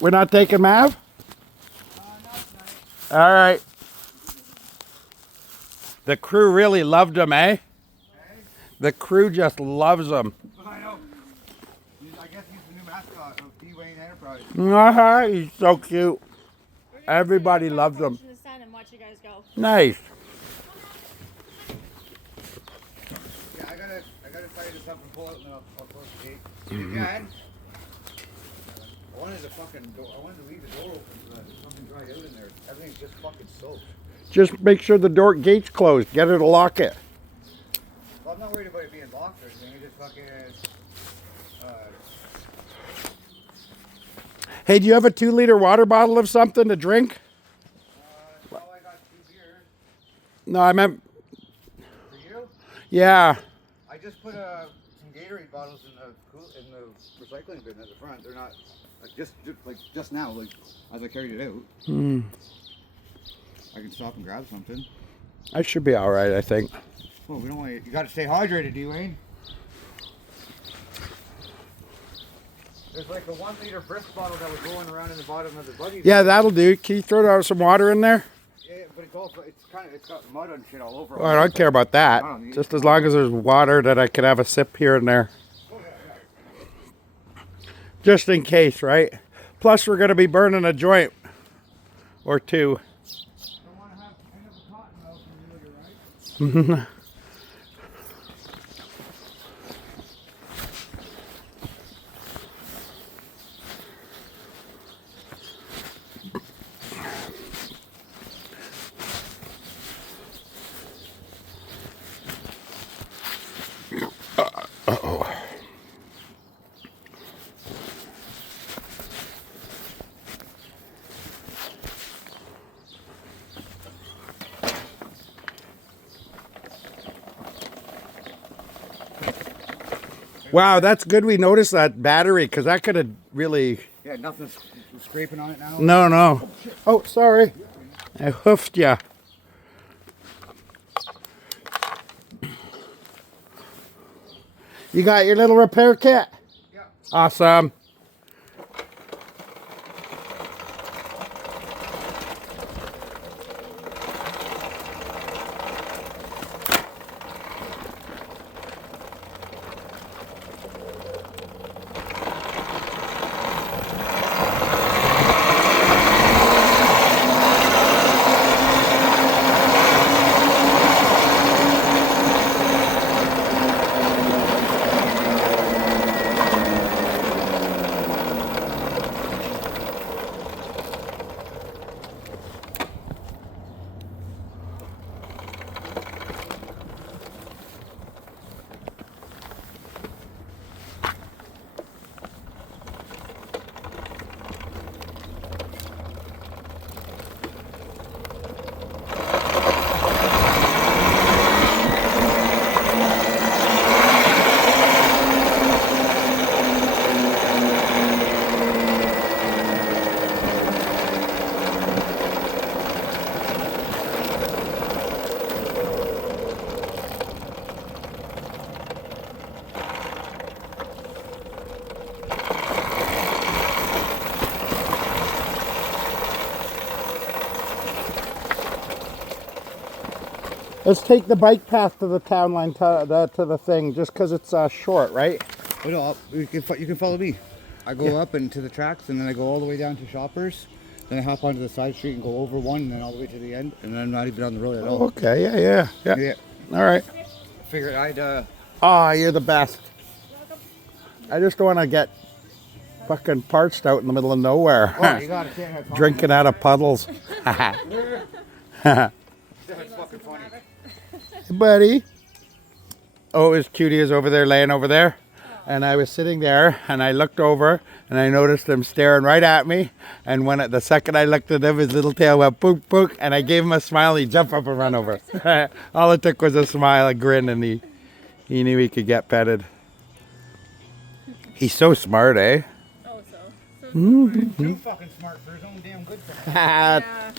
We're not taking Mav? All right. The crew really loved him, eh? The crew just loves him. I know. I guess he's the new mascot of Dwayne Enterprise. He's so cute. Everybody loves him. In the sun and watch you guys go. Nice. Yeah, I gotta tell you something. Pull out and then I'll close the gate. Yeah. I wanted to leave the door open so that something dried out in there. Everything's just fucking soaked. Just make sure the door gate's closed. Get her to lock it. Well, I'm not worried about it being locked or anything. It just fucking Hey, do you have a 2-liter water bottle of something to drink? no, I got 2 beers. No, I meant... For you? Yeah. I just put some Gatorade bottles in the recycling bin at the front. They're not just now, like as I carried it out. I can stop and grab something. I should be all right, I think. Well, we don't want you got to stay hydrated, Dwayne. There's like a 1-liter brisk bottle that was rolling around in the bottom of the buggy. Yeah, that'll do. Can you throw down some water in there? Yeah, but it's got mud and shit all over. Well, I don't care about that. Just as long as there's water that I can have a sip here and there. Just in case, right? Plus, we're going to be burning a joint or two. Don't want to have end up a cotton mouth in you, right? Wow, that's good we noticed that battery, because that could have really... Yeah, nothing's scraping on it now. No. Oh, sorry. I hoofed ya. You got your little repair kit? Yeah. Awesome. Let's take the bike path to the town line to the thing, just because it's short, right? Oh, no, you can follow me. I go up into the tracks, and then I go all the way down to Shoppers. Then I hop onto the side street and go over one, and then all the way to the end, and then I'm not even on the road at all. Okay, yeah. All right. Figured I'd. You're the best. I just don't want to get fucking parched out in the middle of nowhere. Oh, you can't have Drinking out of puddles. That's fucking funny. Hey, buddy. Oh, his cutie is over there, laying over there. And I was sitting there, and I looked over, and I noticed him staring right at me. And the second I looked at him, his little tail went pook, pook, and I gave him a smile. He jumped up and ran over. All it took was a smile, a grin, and he knew he could get petted. He's so smart, eh? Oh, so. Too fucking smart for his own damn good for Yeah.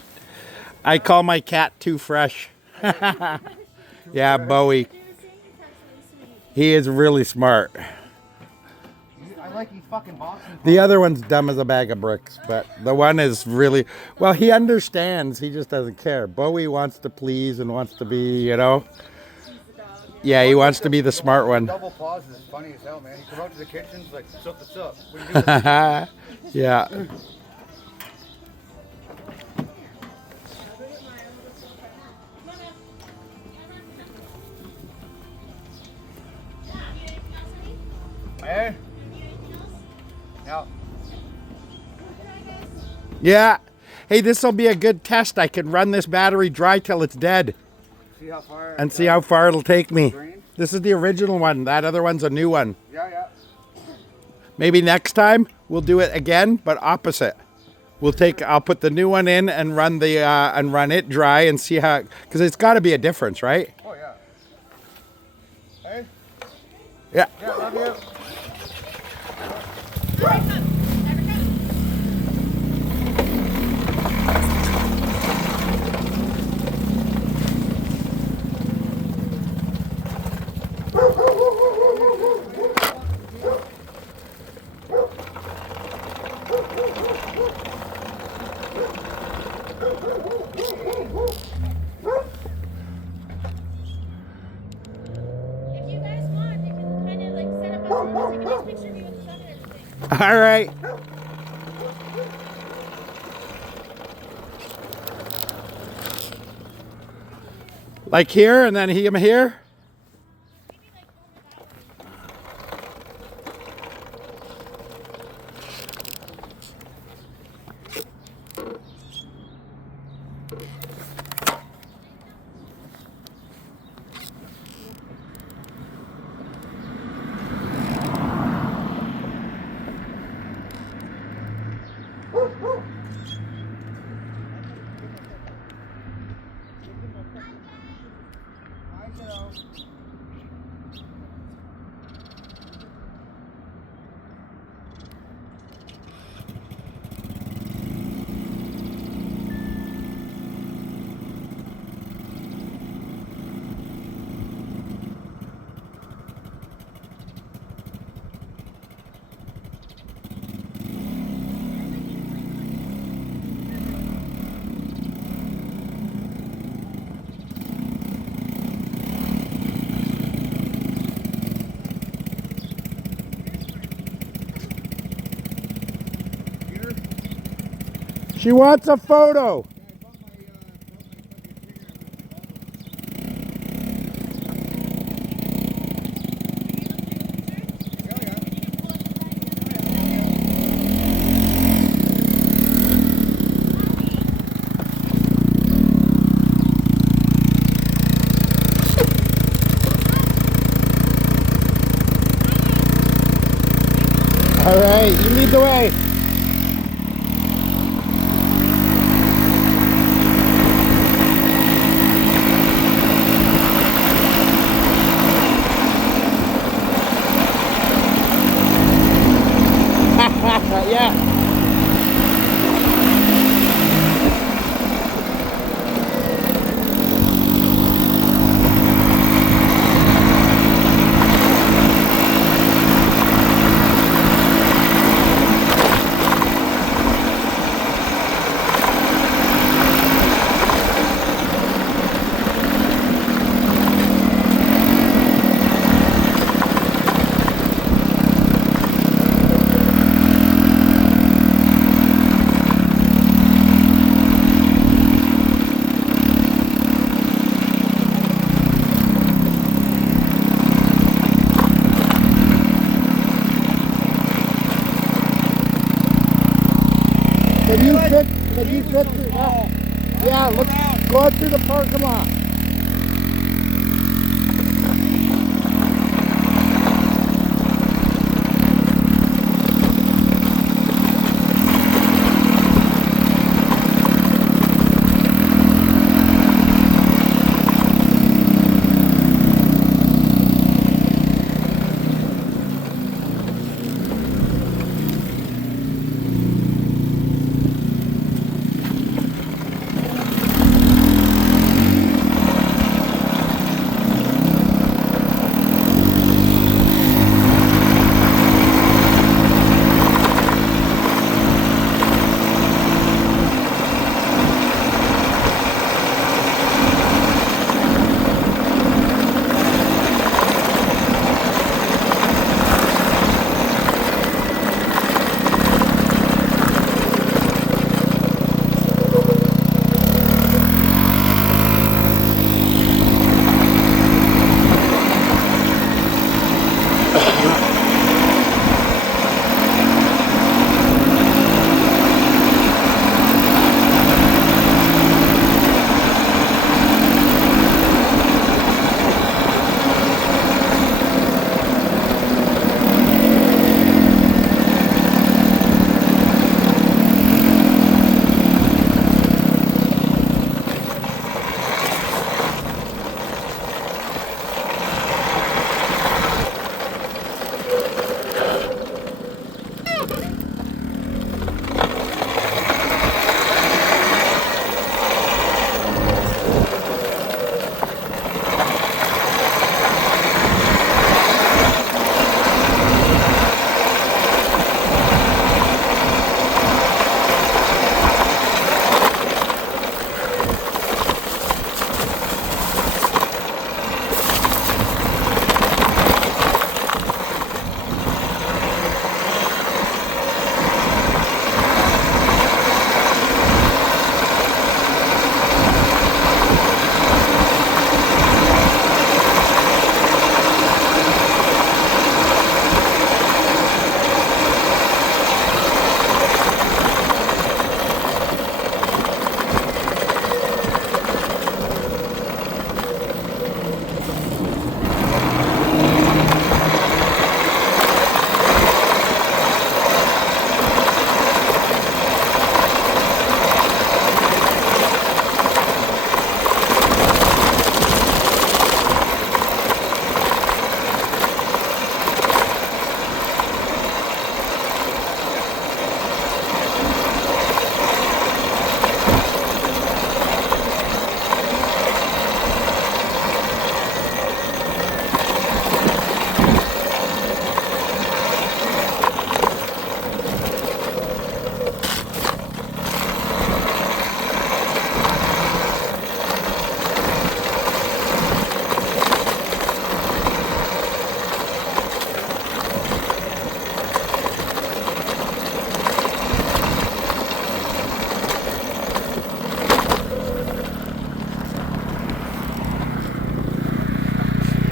I call my cat Too Fresh. Yeah, Bowie. He is really smart. I I like these fucking Boston. The other one's dumb as a bag of bricks, but the one is really, well, he understands. He just doesn't care. Bowie wants to please and wants to be, you know. Yeah, he wants to be the smart one. Double pause is funny as hell, man. He come out to the kitchen, he's like, what's up? What are you doing? Yeah. Eh? Now, Yeah. Hey, this will be a good test. I can run this battery dry till it's dead see how far. and see how far it'll take me. Drain? This is the original one. That other one's a new one. Yeah. Maybe next time we'll do it again, but opposite. I'll put the new one in and run it dry and see how, because it's got to be a difference, right? Oh, yeah. Hey? Yeah. Yeah, love you. If you guys want, you can kind of like set up a nice picture of you with the sun and everything. All right. Like here and then him here? She wants a photo. All right, you lead the way. Yeah. Can you fit through that? Yeah, let's go out through the parking lot.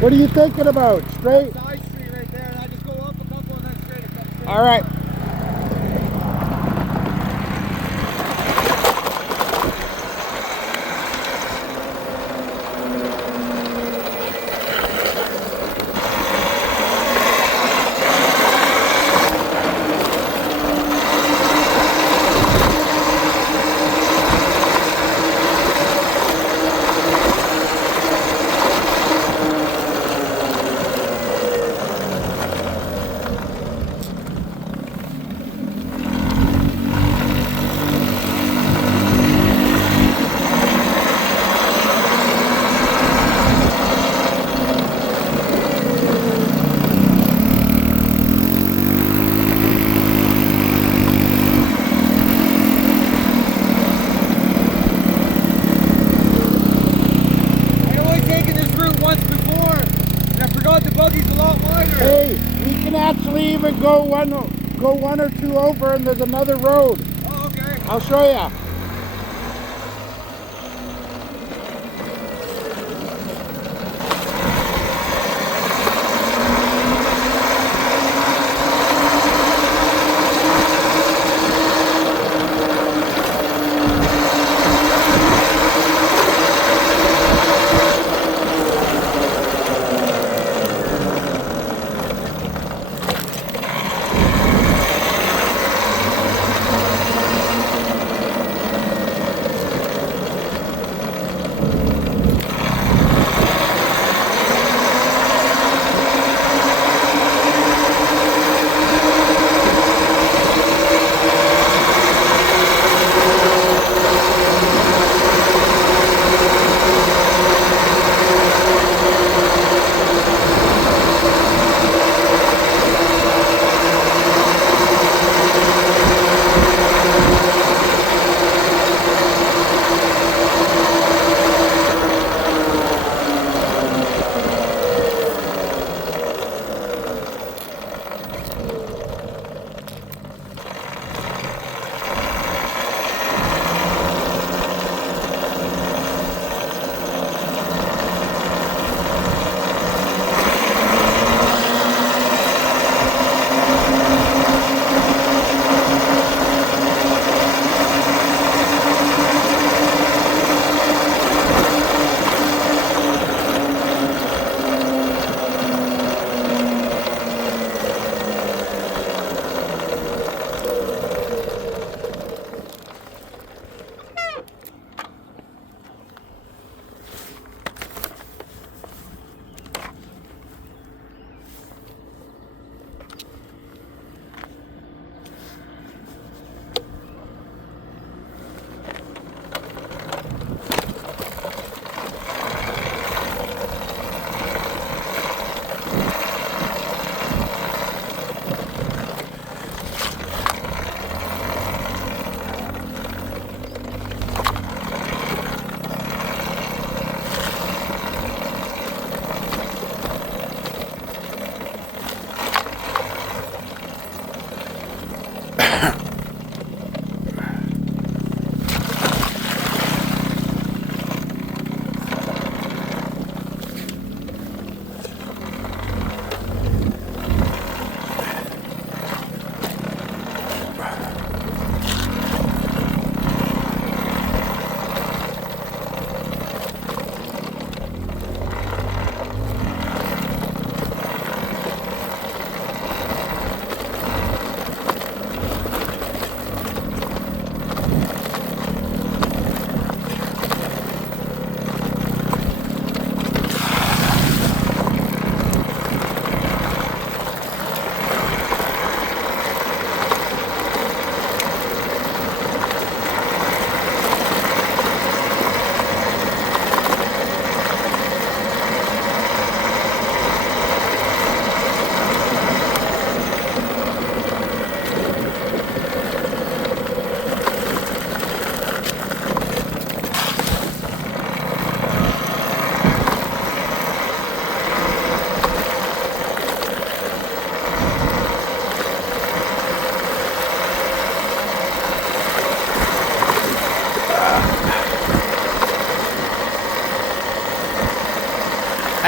What are you thinking about? Straight? Side street right there, and I just go up a couple and then straight across. All right. I'd only taken this route once before, and I forgot the buggy's a lot wider. Hey, we can actually even go one or two over, and there's another road. Oh, okay. I'll show you.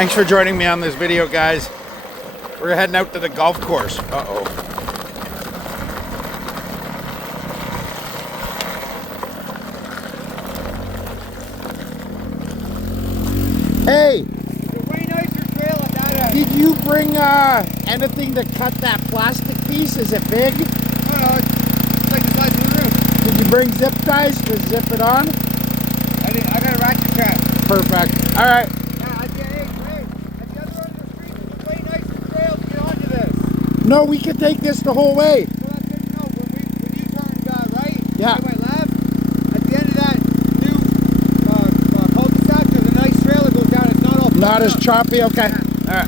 Thanks for joining me on this video, guys. We're heading out to the golf course. Uh-oh. Hey, It's a way nicer trail on that end. did you bring anything to cut that plastic piece? Is it big? Oh, it's like the size of the room. Did you bring zip ties to zip it on? I got a ratchet strap. Perfect. All right. Yeah, at the other end of the street, it's a way nicer trail to get onto this. No, we can take this the whole way. So that's good to know. When you turned right, Yeah. I went left. At the end of that new cul-de-sac, there's a nice trail that goes down. It's not all Not as up. choppy. Okay. Yeah. All right.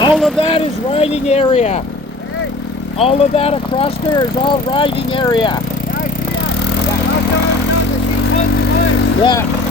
All of that is riding area. Hey, All of that across there is all riding area. yeah, I see that. Last time I was out, I seen tons of wood. Yeah.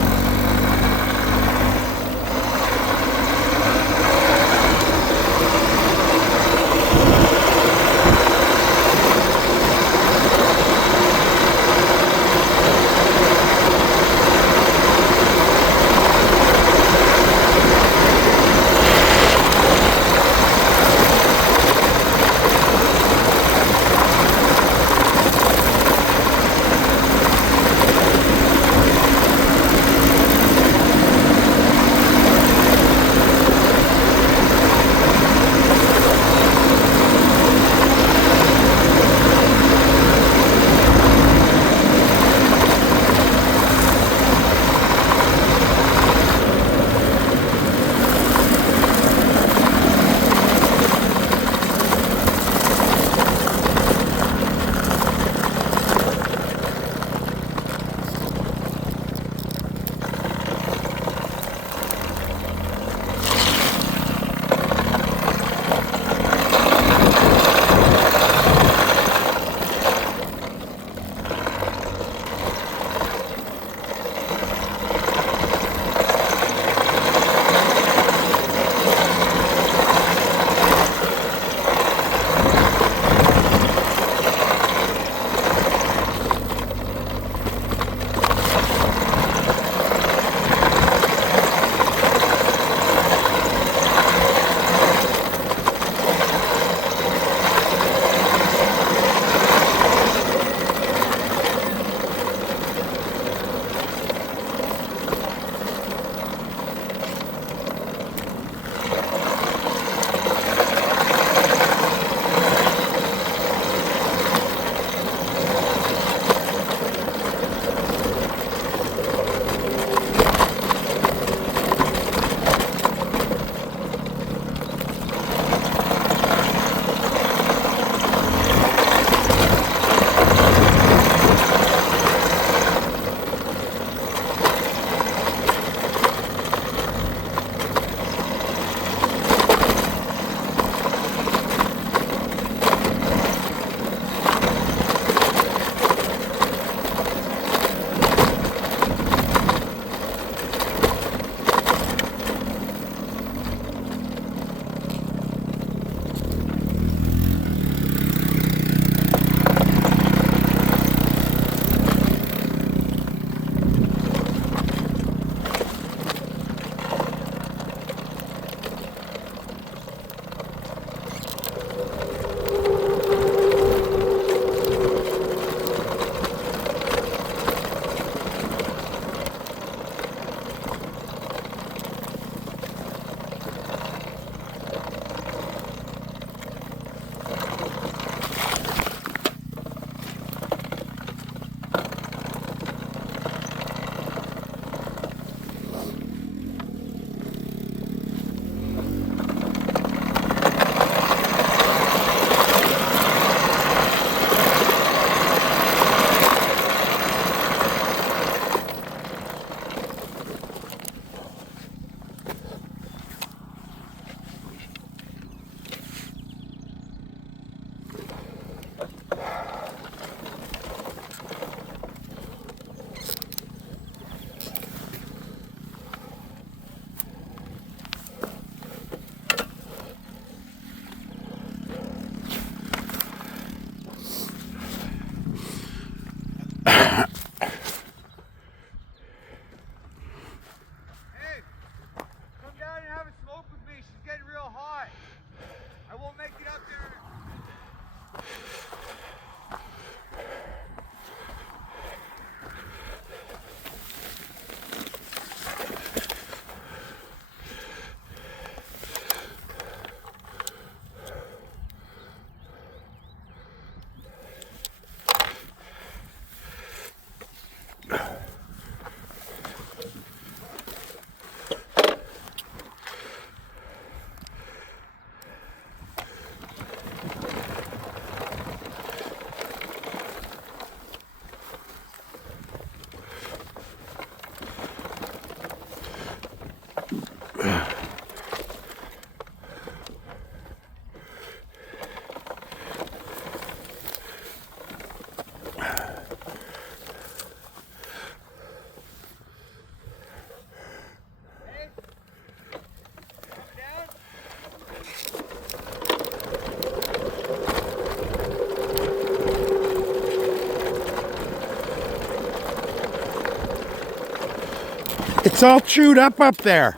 It's all chewed up there.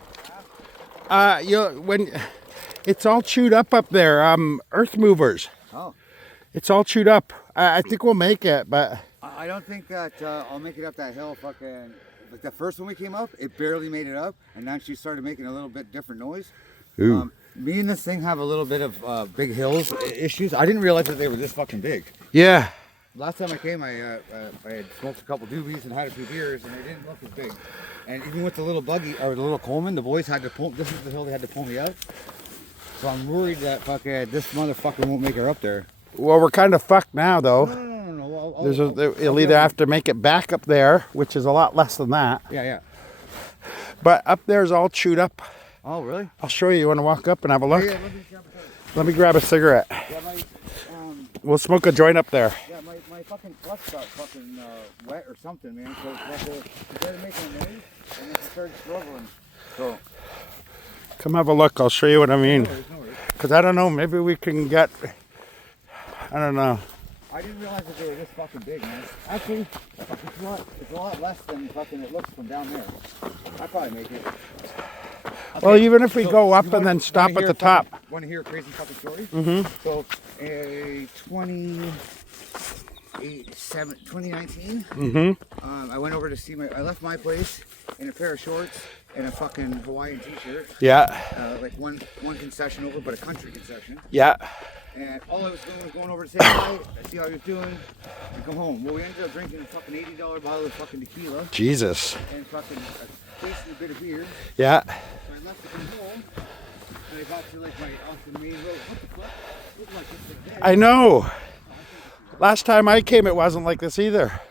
It's all chewed up there. Earth movers. Oh. It's all chewed up. I think we'll make it, but I don't think that I'll make it up that hill. Fucking like the first one we came up, it barely made it up, and then she started making a little bit different noise. ooh, Me and this thing have a little bit of big hills issues. I didn't realize that they were this fucking big. yeah. Last time I came, I had smoked a couple doobies and had a few beers, and they didn't look as big. And even with the little buggy or the little Coleman, the boys had to pull. This is the hill they had to pull me out. So I'm worried that fucking this motherfucker won't make her up there. Well, we're kind of fucked now, though. No. You'll either have to make it back up there, which is a lot less than that. Yeah. But up there's all chewed up. Oh, really? I'll show you. You want to walk up and have a look? Yeah, Let me grab a cigarette. We'll smoke a joint up there. Yeah, my fucking clutch got fucking wet or something, man. So it started making a noise, and then it started struggling. So. Come have a look. I'll show you what I mean. No worries. Because I don't know. Maybe we can get... I don't know. I didn't realize that they were this fucking big, man. Actually, it's a lot less than fucking it looks from down there. I'll probably make it. Okay. Well, even if we go up and then stop at the top. Want to hear a crazy fucking story? Mm-hmm. So, 2019, Mm-hmm. I went over to see I left my place in a pair of shorts and a fucking Hawaiian t-shirt. Yeah. Like one concession over, but a country concession. Yeah. And all I was doing was going over to say hi, see how he was doing, and come home. Well, we ended up drinking a fucking $80 bottle of fucking tequila. Jesus. And fucking tasting a bit of beer. Yeah. So I left to come home, and I got to like off the main road. What the fuck? Looked like this thing dead. I know. Last time I came, it wasn't like this either.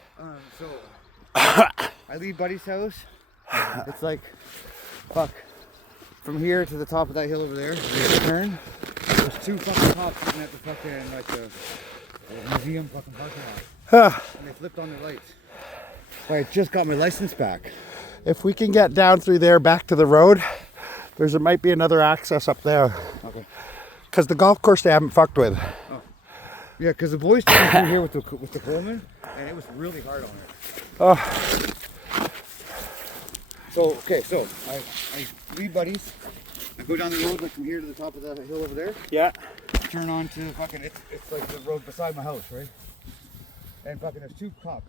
So I leave Buddy's house. It's like, fuck, from here to the top of that hill over there. There's a turn. There's two fucking cops sitting at the fucking like the museum fucking parking lot, and they flipped on their lights. So I just got my license back. If we can get down through there back to the road, there might be another access up there. Okay. Because the golf course they haven't fucked with. Oh. Yeah, because the boys came through here with the Coleman, and it was really hard on it. Oh. So I leave Buddy's. I go down the road like from here to the top of the hill over there. Yeah. Turn on to fucking it's like the road beside my house, right? And fucking there's two cops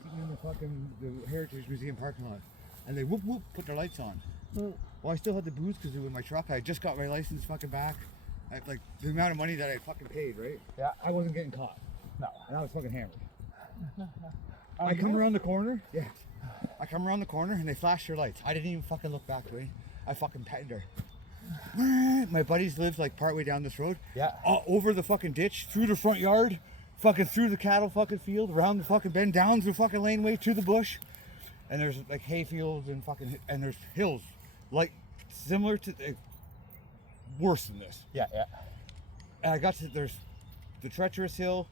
sitting in the Heritage Museum parking lot, and they whoop whoop put their lights on. Well, I still had the booze because it was in my truck. I just got my license fucking back. Like the amount of money that I fucking paid, right? Yeah. I wasn't getting caught. No. And I was fucking hammered. I come around the corner. Yeah. I come around the corner and they flash their lights. I didn't even fucking look back, Dwayne. I fucking petted her. My buddies lived like partway down this road. Yeah. Over the fucking ditch, through the front yard, fucking through the cattle fucking field, around the fucking bend, down through fucking laneway to the bush. And there's like hay fields and fucking, and there's hills, like similar to, worse than this. Yeah, yeah. And I got to, there's the treacherous hill,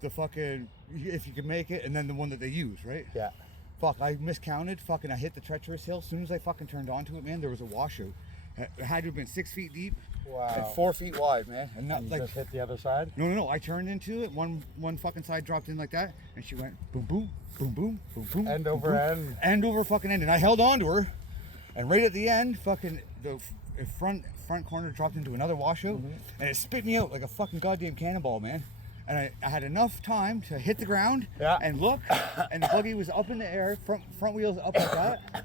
the fucking, if you can make it, and then the one that they use, right? Yeah. Fuck, I miscounted. Fucking, I hit the treacherous hill. As soon as I fucking turned onto it, man, there was a washout. It had to have been 6 feet deep and 4 feet wide, man. And not And like just hit the other side? no. I turned into it. One fucking side dropped in like that, and she went boom, boom, boom, boom, boom, boom. End boom, over boom, end. End over fucking end. And I held on to her, and right at the end, fucking the front corner dropped into another washout, and it spit me out like a fucking goddamn cannonball, man. And I had enough time to hit the ground and look, and the buggy was up in the air, front wheels up like that,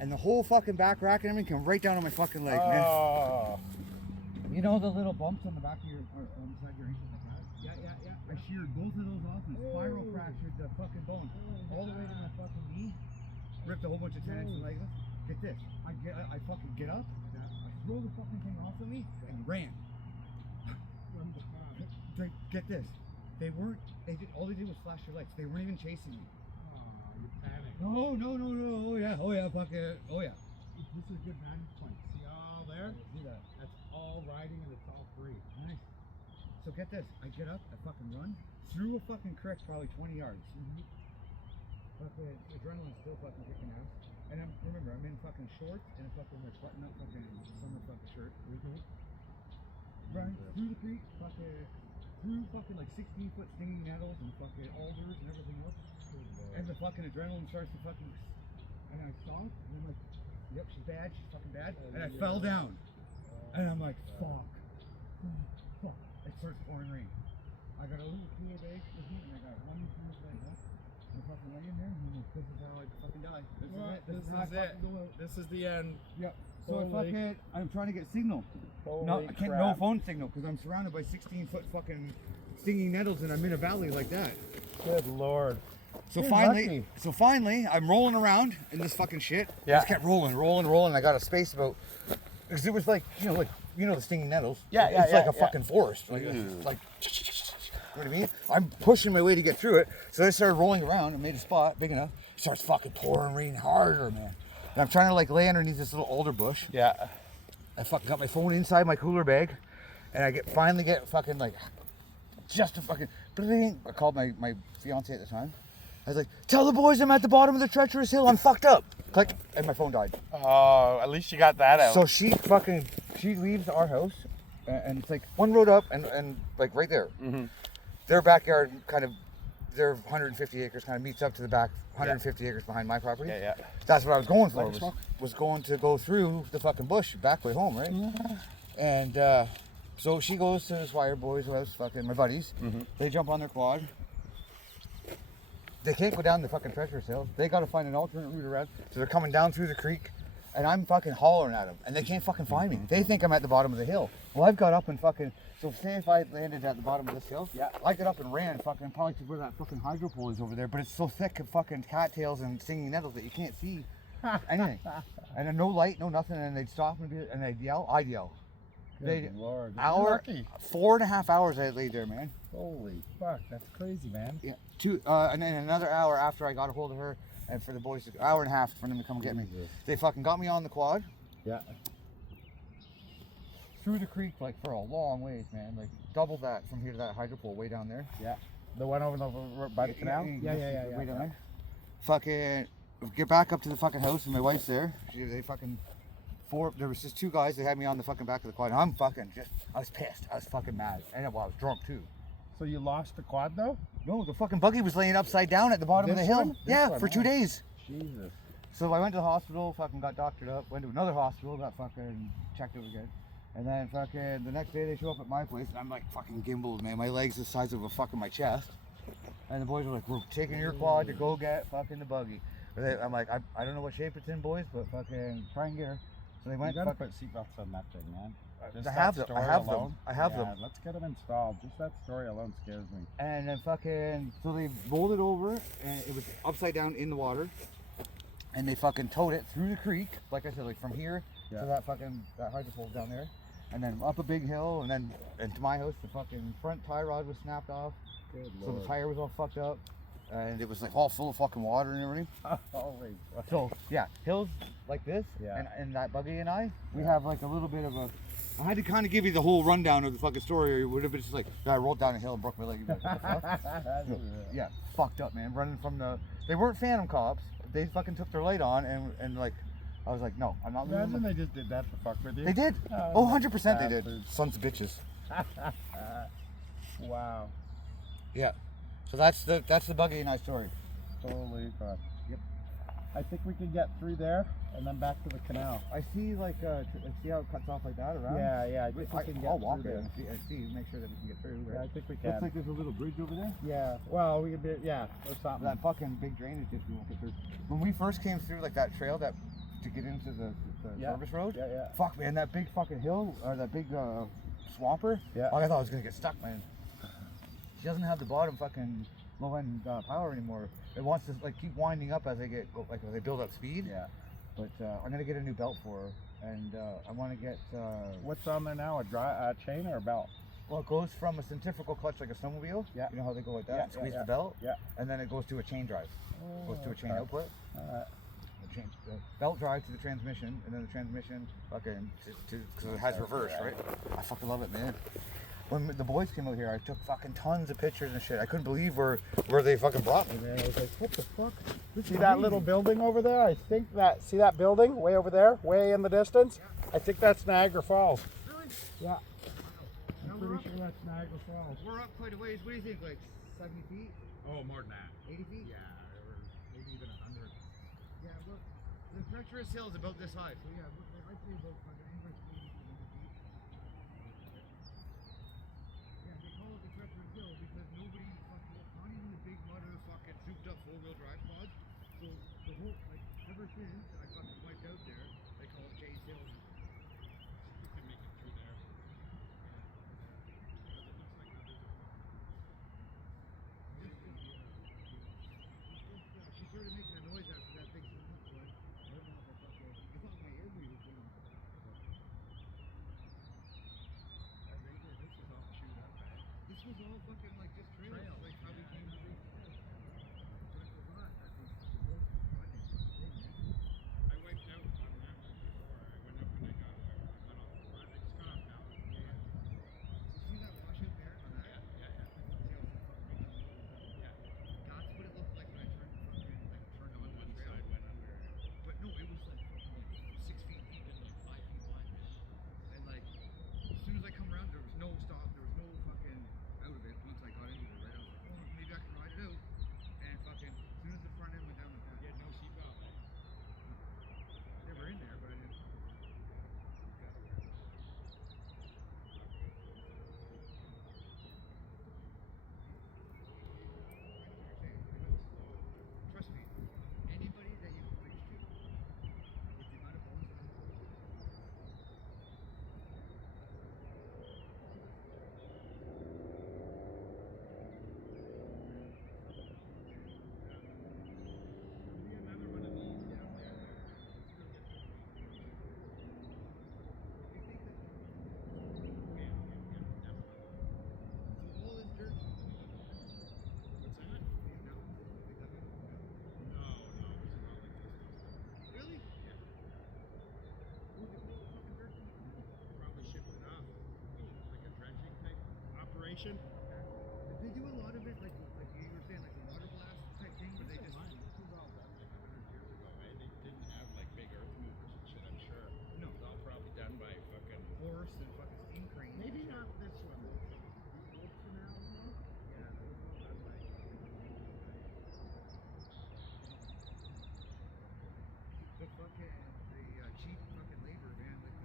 and the whole fucking back rack and everything came right down on my fucking leg, man. Oh. You know the little bumps on the back of your, or on the side of your ankle like that? Yeah. I sheared both of those off and spiral fractured the fucking bone all the way to my fucking knee. Ripped a whole bunch of tendons and ligaments. Get this, I fucking get up, I throw the fucking thing off of me and ran. Get this, all they did was flash their lights. They weren't even chasing me. Oh, you panicked. No. Oh yeah, fucking, oh yeah. This is a good vantage point. See all there? See that? That's all riding and it's all free. Nice. So get this, I get up, I fucking run through a fucking creek, probably 20 yards. Fucking adrenaline's still fucking kicking ass. And remember, I'm in fucking shorts and a fucking like button up fucking summer fucking shirt. Run through the creek, through fucking like 16-foot stinging nettles and fucking alders and everything else. And the fucking adrenaline starts to fucking, and I stop, and I'm like, Yep, she's bad. She's fucking bad. And I fell down. And I'm like, fuck. Fuck. It starts pouring rain. I got a little cooler bag with me, and I got one cooler bag left. I'm fucking laying there, and this is how I fucking die. This is it. This is how I fucking go out. This is the end. Yep. So I fucking, I'm trying to get signal. Holy I can't, crap. no phone signal, because I'm surrounded by 16-foot fucking stinging nettles, and I'm in a valley like that. Good lord. So You're finally, lucky. I'm rolling around in this fucking shit. Yeah. I just kept rolling. I got a space about, because it was like, you know the stinging nettles. Yeah, yeah, It's like yeah, a fucking forest. Like, it's like, you know what I mean? I'm pushing my way to get through it. So I started rolling around and made a spot big enough. It starts fucking pouring rain harder, man. And I'm trying to like lay underneath this little alder bush. Yeah. I fucking got my phone inside my cooler bag, and I finally get fucking like, just a fucking, I called my fiance at the time. I was like, tell the boys I'm at the bottom of the treacherous hill, I'm fucked up. Click, and my phone died. Oh, at least you got that out. So she leaves our house, and it's like one road up, and like right there. Mhm. Their backyard kind of, their 150 acres kind of meets up to the back 150 acres behind my property. Yeah, yeah. That's what I was going for. Like a smoke? Was going to go through the fucking bush back way home, right? And so she goes to the Swire boys' house, fucking my buddies. They jump on their quad. They can't go down the fucking treacherous hill. They got to find an alternate route around. So they're coming down through the creek, and I'm fucking hollering at them, and they can't fucking find me. They think I'm at the bottom of the hill. Well, I've got up and fucking. So say if I landed at the bottom of this hill, Yeah. I got up and ran fucking probably to where that fucking hydro pole is over there, but it's so thick of fucking cattails and stinging nettles that you can't see anything. And then no light, no nothing, and they'd stop and they'd yell. I'd yell. Good lord. You're Hour, lucky. 4.5 hours I laid there, man. Holy fuck, that's crazy, man. Yeah, and then another hour after I got a hold of her, and for the boys, hour and a half for them to come get me. Jesus. They fucking got me on the quad Yeah. through the creek like for a long ways, man. Like double that from here to that hydro pole way down there. Yeah. The one over by the canal? Way down there. Fucking get back up to the fucking house, and my wife's there. They fucking there was just two guys. They had me on the fucking back of the quad. And I'm fucking I was pissed. I was fucking mad, and well, I was drunk too. So you lost the quad though? No, the fucking buggy was laying upside down at the bottom of the This hill. one? This Yeah, one, for 2 oh. days. Jesus. So I went to the hospital, fucking got doctored up, went to another hospital, got fucking checked out again. And then fucking the next day they show up at my place, and I'm like fucking gimbaled, man. My leg's the size of a fucking my chest. And the boys were like, we're taking your quad to go get fucking the buggy. I'm like, I don't know what shape it's in, boys, but fucking try and get her. So they You went, gotta fucking, put seatbelts on that thing, man. Just I that have them, story I have them, alone. I have Yeah, them. let's get them installed. Just that story alone scares me. And then fucking, so they rolled it over, and it was upside down in the water. And they fucking towed it through the creek, like I said, like from here Yeah. to that hydro pole down there. And then up a big hill, and then into my house, the fucking front tie rod was snapped off. Good So lord. the tire was all fucked up. And it was like all full of fucking water and everything. Holy fuck. So yeah, hills like this, Yeah. and that buggy and we have like a little bit of a. I had to kind of give you the whole rundown of the fucking story, or it would have been just like, I rolled down a hill and broke my leg. You'd be like, what the fuck? Yeah, fucked up, man. Running from they weren't phantom cops. They fucking took their light on, and like, I was like, no, I'm not losing. Imagine they just did that to fuck with you. They did. Oh, 100% they did. bastards. Sons of bitches. Wow. Yeah. So that's the buggy and I story. Holy fuck. Yep. I think we can get through there and then back to the canal. I see like see how it cuts off like that around. Yeah, I think we can get I'll walk through it there. and see, make sure that we can get through. Yeah, I Right? think we Looks can. like there's a little bridge over there. Yeah. Well, we could be. Yeah, or something. That fucking big drainage ditch we won't get through. When we first came through like that trail to get into the Yeah. service road. Yeah. Fuck man, that big fucking hill or that big swamper. Yeah. I thought I was gonna get stuck, man. She doesn't have the bottom fucking low end power anymore. It wants to like keep winding up as they as they build up speed. Yeah. But I'm gonna get a new belt for her, and I want to get. What's on there now? A chain or a belt? Well, it goes from a centrifugal clutch like a snowmobile. Yeah. You know how they go like that, Yeah, and squeeze yeah, the belt. yeah. And then it goes to a chain drive. Goes to a chain okay. output. Alright. The belt drive to the transmission, and then the transmission fucking because it has reverse, right? I fucking love it, man. When the boys came out here, I took fucking tons of pictures and shit. I couldn't believe where they fucking brought me, man. I was like, what the fuck? This See is that amazing. little building over there? I think see that building way over there, way in the distance? I think that's Niagara Falls. Really? Yeah. No, I'm we're pretty up- sure that's Niagara Falls. We're up quite a ways. What do you think? Like 70 feet? Oh, more than that. 80 feet? Yeah, or maybe even 100. Yeah, look. treacherous hill is about this high. So yeah, I'd say about anywhere from 80 to 100 feet. Yeah, they call it the treacherous hill because nobody fucking, not even the big mudder fucking souped up 4-wheel drive quads. So the whole, like, ever since I fucking wiped out there, they call it Jay's Hill now. You can make it through there. Because it looks like there's a pond. She started making a noise after that big smoke, so I don't know if I fucking, I thought my air breather came on fire. This is all chewed up, eh? This was all fucking like just trails. Like how we came to reach this. But I forgot that these boats are running fucking thing, man. I wiped out on that one before. I went up and I got off the front. I just got off now. Yeah. So see that washout there on that? Yeah. See how it's fucking right down the middle of the hill? Yeah. That's what it looked like when I turned onto One the trail. side went under. But no, it was like fucking like 6 feet deep and like 5 feet wide. And like as soon as I come around, there was no stop. There was no fucking out of it. Once I got into it, right, I was like, oh, maybe I can ride it out. And fucking as soon as the front end went down like that, You had no seatbelt, eh? they were in there, but I didn't. Trust me, anybody that you can reach to, with the amount of bones in this, There'll be another one of these down there. Still get to the beach. you think that Yeah, definitely. so all this dirt What's that? these mountains, they dug out of the ground. No, this is all existing stuff. Really? Yeah. Who they pull the fucking dirt from the ground? Probably shipped it off. Like a dredging type operation. Did they do a lot of it like you were saying, like the water blast type thing, where they just This was all done like 100 years ago, eh? They didn't have like big earth movers and shit, I'm sure. No. It was all probably done by fucking. horse and fucking steam cranes? Maybe not this one. The old canal one? Yeah, that was all done by. The fucking cheap fucking labor, man, like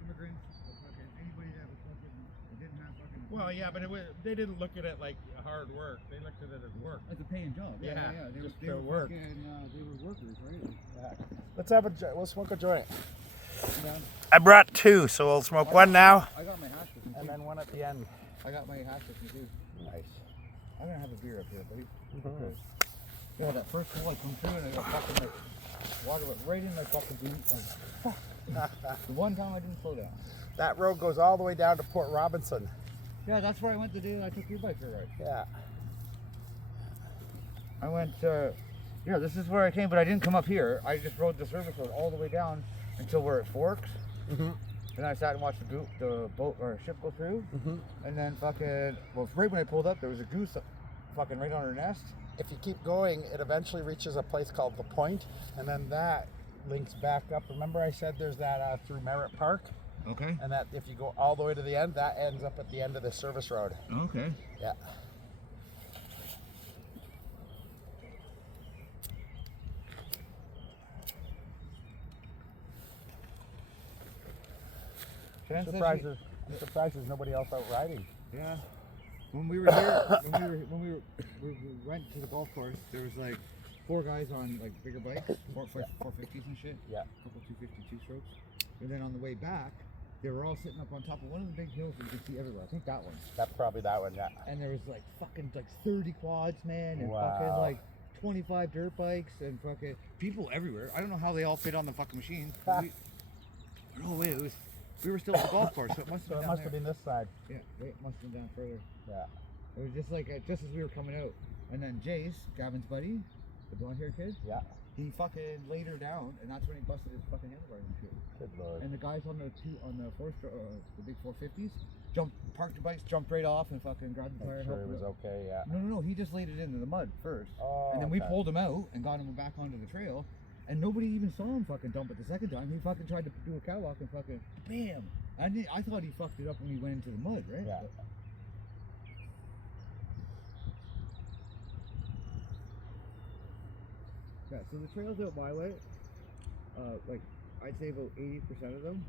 immigrants, or fucking anybody that was fucking didn't have fucking. Well, yeah, but they didn't look at it like hard work. They looked at it as work. As a paying job. Yeah, They just were to work. fucking, they were workers, right? Yeah. Let's have we'll smoke a joint. Yeah. I brought two, so we'll smoke one now. I got my hash with me. And then one at the end. I got my hash with me too. Nice. I'm gonna have a beer up here, buddy. Okay. Yeah, that first hole I come through and I got fucking like water went right in my fucking boot. Like, fuck. The one time I didn't slow down. That road goes all the way down to Port Robinson. Yeah, that's where I went the day that I took your bike for a ride. Yeah. I went, yeah, this is where I came, but I didn't come up here. I just rode the service road all the way down until we're at Forks. Mm-hmm. Then I sat and watched the boat or ship go through. Mm-hmm. And then fucking, well, right when I pulled up, there was a goose fucking right on her nest. If you keep going, it eventually reaches a place called The Point, and then that links back up. Remember I said there's that through Merritt Park? Okay. And that if you go all the way to the end, that ends up at the end of the service road. Okay. Yeah. I'm surprised there's nobody else out riding. Yeah. When we were here, when we went to the golf course, there was like 4 guys on like bigger bikes, 450s and shit. Yeah. A couple 252 strokes. And then on the way back, they were all sitting up on top of one of the big hills that you can see everywhere. I think that one. That's probably that one, yeah. And there was like fucking like 30 quads, man, and Wow. fucking like 25 dirt bikes and fucking people everywhere. I don't know how they all fit on the fucking machines. No way, we were still at the golf course, so it must have So been it down must have there. been this side. Yeah, it must have been down further. Yeah. It was just like just as we were coming out, and then Jace, Gavin's buddy, the blonde-haired kid, Yeah. he fucking laid her down, and that's when he busted his fucking handlebars and shit. Good lord. And the guys on the big 450s, parked the bikes, jumped right off, and fucking grabbed the tire. Make sure it was okay, yeah. No, he just laid it into the mud first, Oh, and then we okay. pulled him out and got him back onto the trail, and nobody even saw him fucking dump it the second time. He fucking tried to do a catwalk and fucking bam. I thought he fucked it up when he went into the mud, right? Yeah. Yeah, so the trail's out my way. like I'd say about 80% of them,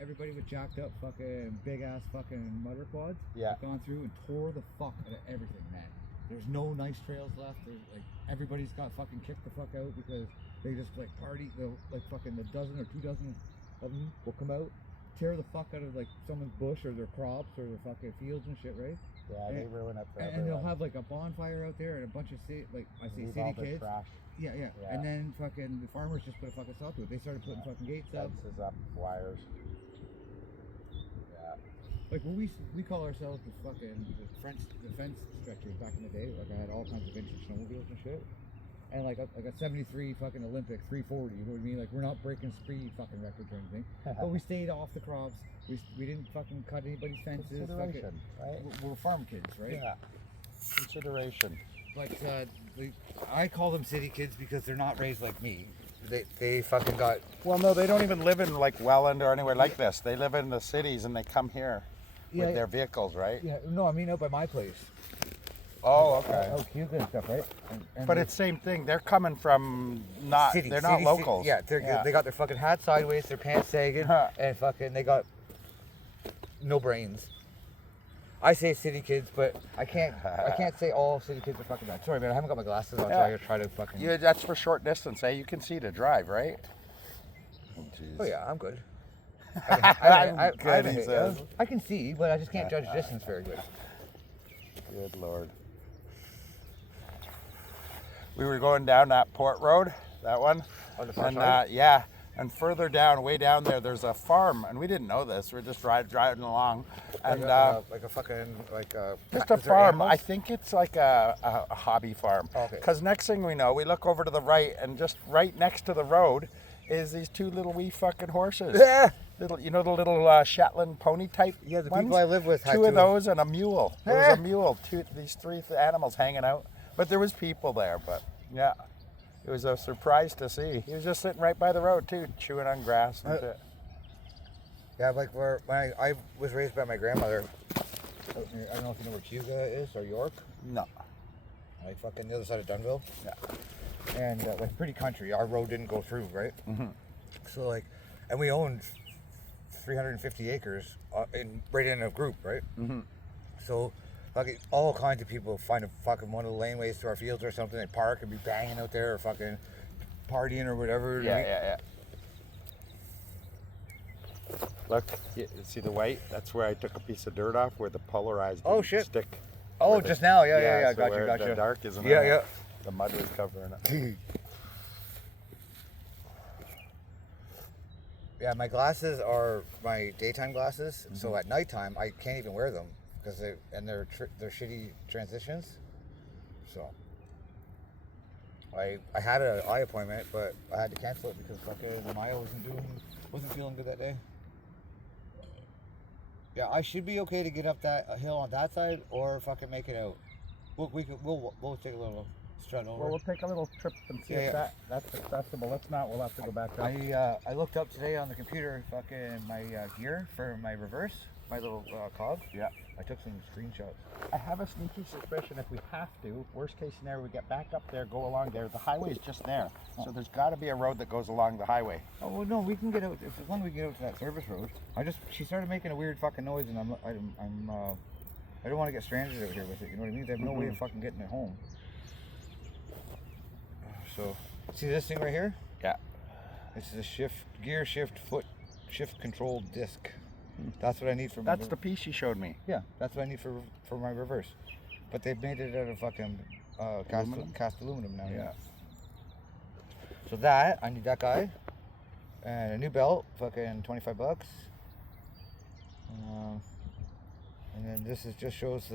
everybody with jacked up fucking big ass fucking motor quads have gone through and tore the fuck out of everything, man. There's no nice trails left. There's like everybody's got fucking kicked the fuck out because they just like party. They'll like fucking a dozen or 2 dozen of them will come out, tear the fuck out of like someone's bush or their crops or their fucking fields and shit, right? Yeah, they ruin it for And everyone. they'll have like a bonfire out there and a bunch of like I say Leave all city their kids. trash. Yeah. And then fucking the farmers just put a fucking stop to it. They started putting fucking gates up. Fences up, wires. Yeah. Like when we call ourselves the fence stretchers back in the day. Like I had all kinds of vintage snowmobiles and shit. And like a 73 fucking Olympic 340, you know what I mean? Like we're not breaking speed fucking records or anything. But we stayed off the crops. We didn't fucking cut anybody's fences. Consideration, right? We're farm kids, right? Yeah. Consideration. But I call them city kids because they're not raised like me. They fucking got. Well, no, they don't even live in like Welland or anywhere like this. They live in the cities and they come here with their vehicles, right? Yeah, no, I mean out by my place. Oh, okay. Oh, Cuba and stuff, right? And But it's same thing. They're coming from not. They're not locals. Yeah, they got their fucking hat sideways, their pants sagging, and fucking they got no brains. I say city kids, but I can't say all city kids are fucking bad. Sorry, man, I haven't got my glasses on, so I gotta try to fucking. Yeah, that's for short distance, eh? You can see to drive, right? Oh yeah, I'm good. I'm good, he says. I can see, but I just can't judge distance very good. Good Lord. We were going down that Port Road, that one. On the far And side? yeah, and further down, way down there's a farm, and we didn't know this. We're just driving along, and like a fucking just a farm. I think it's like a hobby farm. Okay. Because next thing we know, we look over to the right, and just right next to the road is these 2 little wee fucking horses. Yeah. Little, you know the little Shetland pony type. Yeah, the ones? people I live with had 2 of two. those and a mule. There was a mule. These 3 animals hanging out, but there was people there. But yeah, it was a surprise to see. He was just sitting right by the road too, chewing on grass and shit. Yeah, like when I was raised by my grandmother. I don't know if you know where Cuga is or York. No. Like fucking the other side of Dunville. Yeah. And like pretty country. Our road didn't go through, right? Mm-hmm. So like, and we owned 350 acres right in a group, right? Mm-hmm. So like all kinds of people find a fucking one of the laneways to our fields or something. They park and be banging out there or fucking partying or whatever. Yeah, right? yeah. Look, you see the white? That's where I took a piece of dirt off where the polarized stick. Oh, just now? Yeah. So Gotcha. The dark isn't Yeah, there. yeah. The mud was covering it. Yeah, my glasses are my daytime glasses. Mm-hmm. So at nighttime, I can't even wear them because they're shitty transitions. So I had an eye appointment, but I had to cancel it because fucking Maya wasn't feeling good that day. Yeah, I should be okay to get up that hill on that side or fucking make it out. We'll take a little strut over. Well, we'll take a little trip and see if that's accessible. If not, we'll have to go back up. I looked up today on the computer fucking my gear for my reverse, my little cog. Yeah. I took some screenshots. I have a sneaky suspicion if we have to, worst case scenario, we get back up there, go along there. The highway is just there. So there's got to be a road that goes along the highway. Oh, well, no, we can get out, as long as we get out to that service road. She started making a weird fucking noise and I don't want to get stranded out here with it, you know what I mean? They have no way of fucking getting it home. So, see this thing right here? Yeah. This is a gear shift control disc. That's what I need for my That's the piece you showed me. Yeah, that's what I need for my reverse. But they've made it out of fucking cast aluminum now. Yeah. So I need that guy. And a new belt, fucking $25. And then this just shows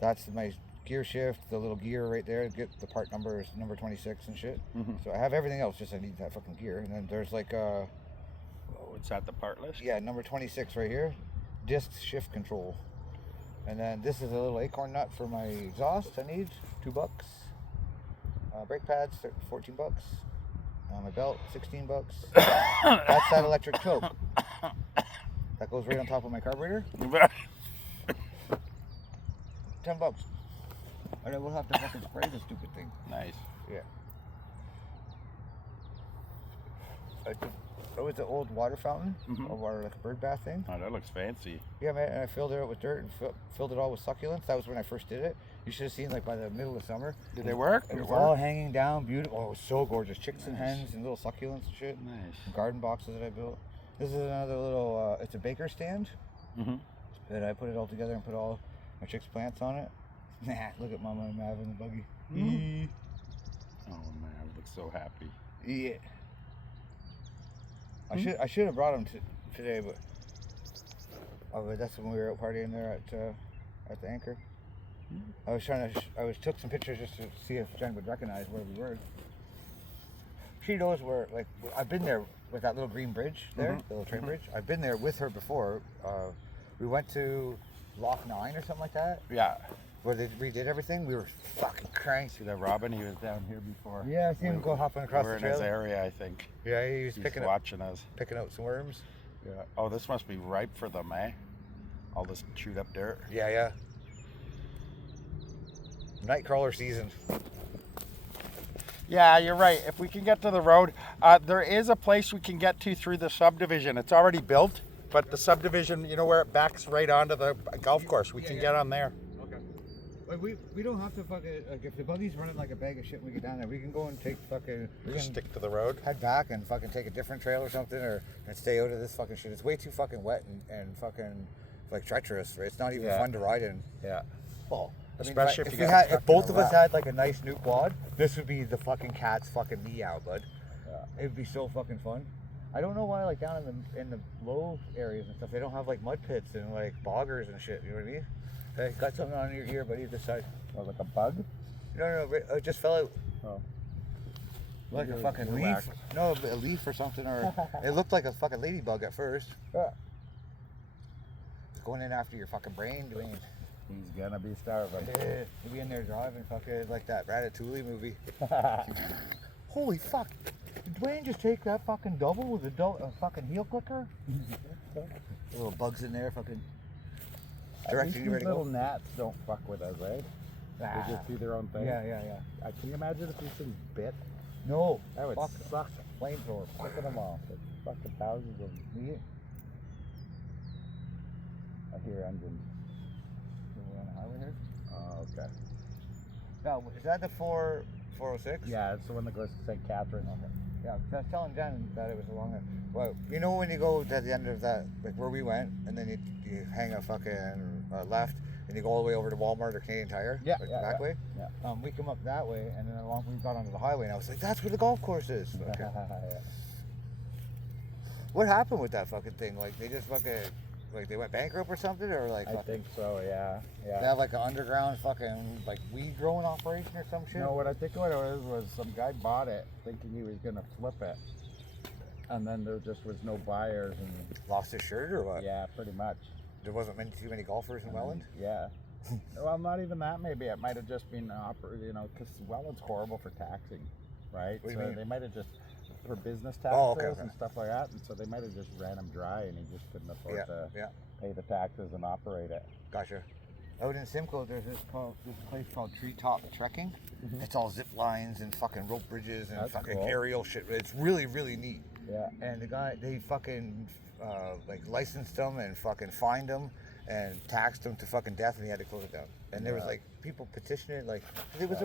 that's my gear shift, the little gear right there. Get the part number is number 26 and shit. Mm-hmm. So I have everything else, just I need that fucking gear. And then there's like it's at the part list? Yeah, number 26 right here. Disc shift control. And then this is a little acorn nut for my exhaust I need, $2. Brake pads, $14. My belt, $16. That's that electric choke. That goes right on top of my carburetor. $10. And then we'll have to fucking spray this stupid thing. Nice. Yeah. it was the old water fountain, or like a bird bath thing. Oh, that looks fancy. Yeah, man, and I filled it out with dirt and filled it all with succulents. That was when I first did it. You should have seen, like, by the middle of summer. Did they work? It was all hanging down, beautiful. Oh, it was so gorgeous. Chicks and hens and little succulents and shit. Nice. Garden boxes that I built. This is another little, it's a baker stand. That I put it all together and put all my chicks' plants on it. Nah, look at Mama and Mav in the buggy. Oh man, I look so happy. Yeah. I should have brought them today, but that's when we were out partying there at the Anchor. I was took some pictures just to see if Jen would recognize where we were. She knows where, like, I've been there with that little green bridge there, the little train bridge. I've been there with her before. We went to Loch 9 or something like that. Yeah. Where they redid everything. We were fucking cranked. See that Robin? He was down here before. Yeah, I seen him go hopping across We're the in trail. his area, I think. Yeah, he was He's picking watching us. out some worms. Yeah. Oh, this must be ripe for them, eh? All this chewed up dirt. Yeah. Nightcrawler season. Yeah, you're right. If we can get to the road, there is a place we can get to through the subdivision. It's already built, but the subdivision, you know, where it backs right onto the golf course, we can get on there. Okay. Like we don't have to fucking, like, if the buggy's running like a bag of shit when we get down there, we can go and take fucking, we can Stick to the road. head back and fucking take a different trail or something, and stay out of this fucking shit. It's way too fucking wet and fucking, like, treacherous. It's not even fun to ride in. Yeah. Well, I mean, Especially if you get stuck if both in of a us rut. had like a nice new quad, this would be the fucking cat's fucking meow, bud. Yeah. It'd be so fucking fun. I don't know why, like, down in the low areas and stuff, they don't have like mud pits and like boggers and shit. You know what I mean? Hey, got something on your ear, buddy. This side. What, like a bug? No, it just fell out. Oh. Like a Your fucking earwax. leaf. No, a leaf or something, or it looked like a fucking ladybug at first. Yeah. It's going in after your fucking brain, Dwayne. He's gonna be starving. He'll be in there driving fucking like that Ratatouille movie. Holy fuck! Did Dwayne just take that fucking double with a fucking heel clicker? Little bugs in there, fucking directing you ready to little go. gnats don't fuck with us, right? They just do their own thing. Yeah. Can you imagine if these things bit? No, That would fuck. suck. Flamethrower, fucking them off. It's fucking thousands of them. Yeah. I hear engines. We're on the highway here. Oh, okay. No, is that the 406? Yeah, it's the one that goes to St. Catherine. Yeah, 'cause I was telling Jen that it was along there. Well, you know when you go to the end of that, like where we went, and then you hang a fucking left, and you go all the way over to Walmart or Canadian Tire, Yeah, like yeah, the back way. Yeah. We come up that way, and then we got onto the highway, and I was like, that's where the golf course is. Okay. What happened with that fucking thing? Like, they just fucking, like, they went bankrupt or something, or like, I think so, yeah. they have like an underground fucking like weed growing operation or some shit. No, what I think what it was some guy bought it thinking he was gonna flip it, and then there just was no buyers, and Lost his shirt or what? yeah, pretty much. There wasn't too many golfers in Welland. Yeah. Well, not even that. Maybe it might have just been because Welland's horrible for taxing, right? What do you So mean? they might have just for business taxes Oh, okay. and stuff like that, and so they might have just ran him dry, and he just couldn't afford to Yeah. pay the taxes and operate it. Gotcha. Out in Simcoe, there's this place called Treetop Trekking. It's all zip lines and fucking rope bridges and That's fucking cool. aerial shit. It's really, really neat. Yeah. And the guy, they fucking like licensed them and fucking fined them and taxed them to fucking death, and he had to close it down. And there was like people petitioning, like it was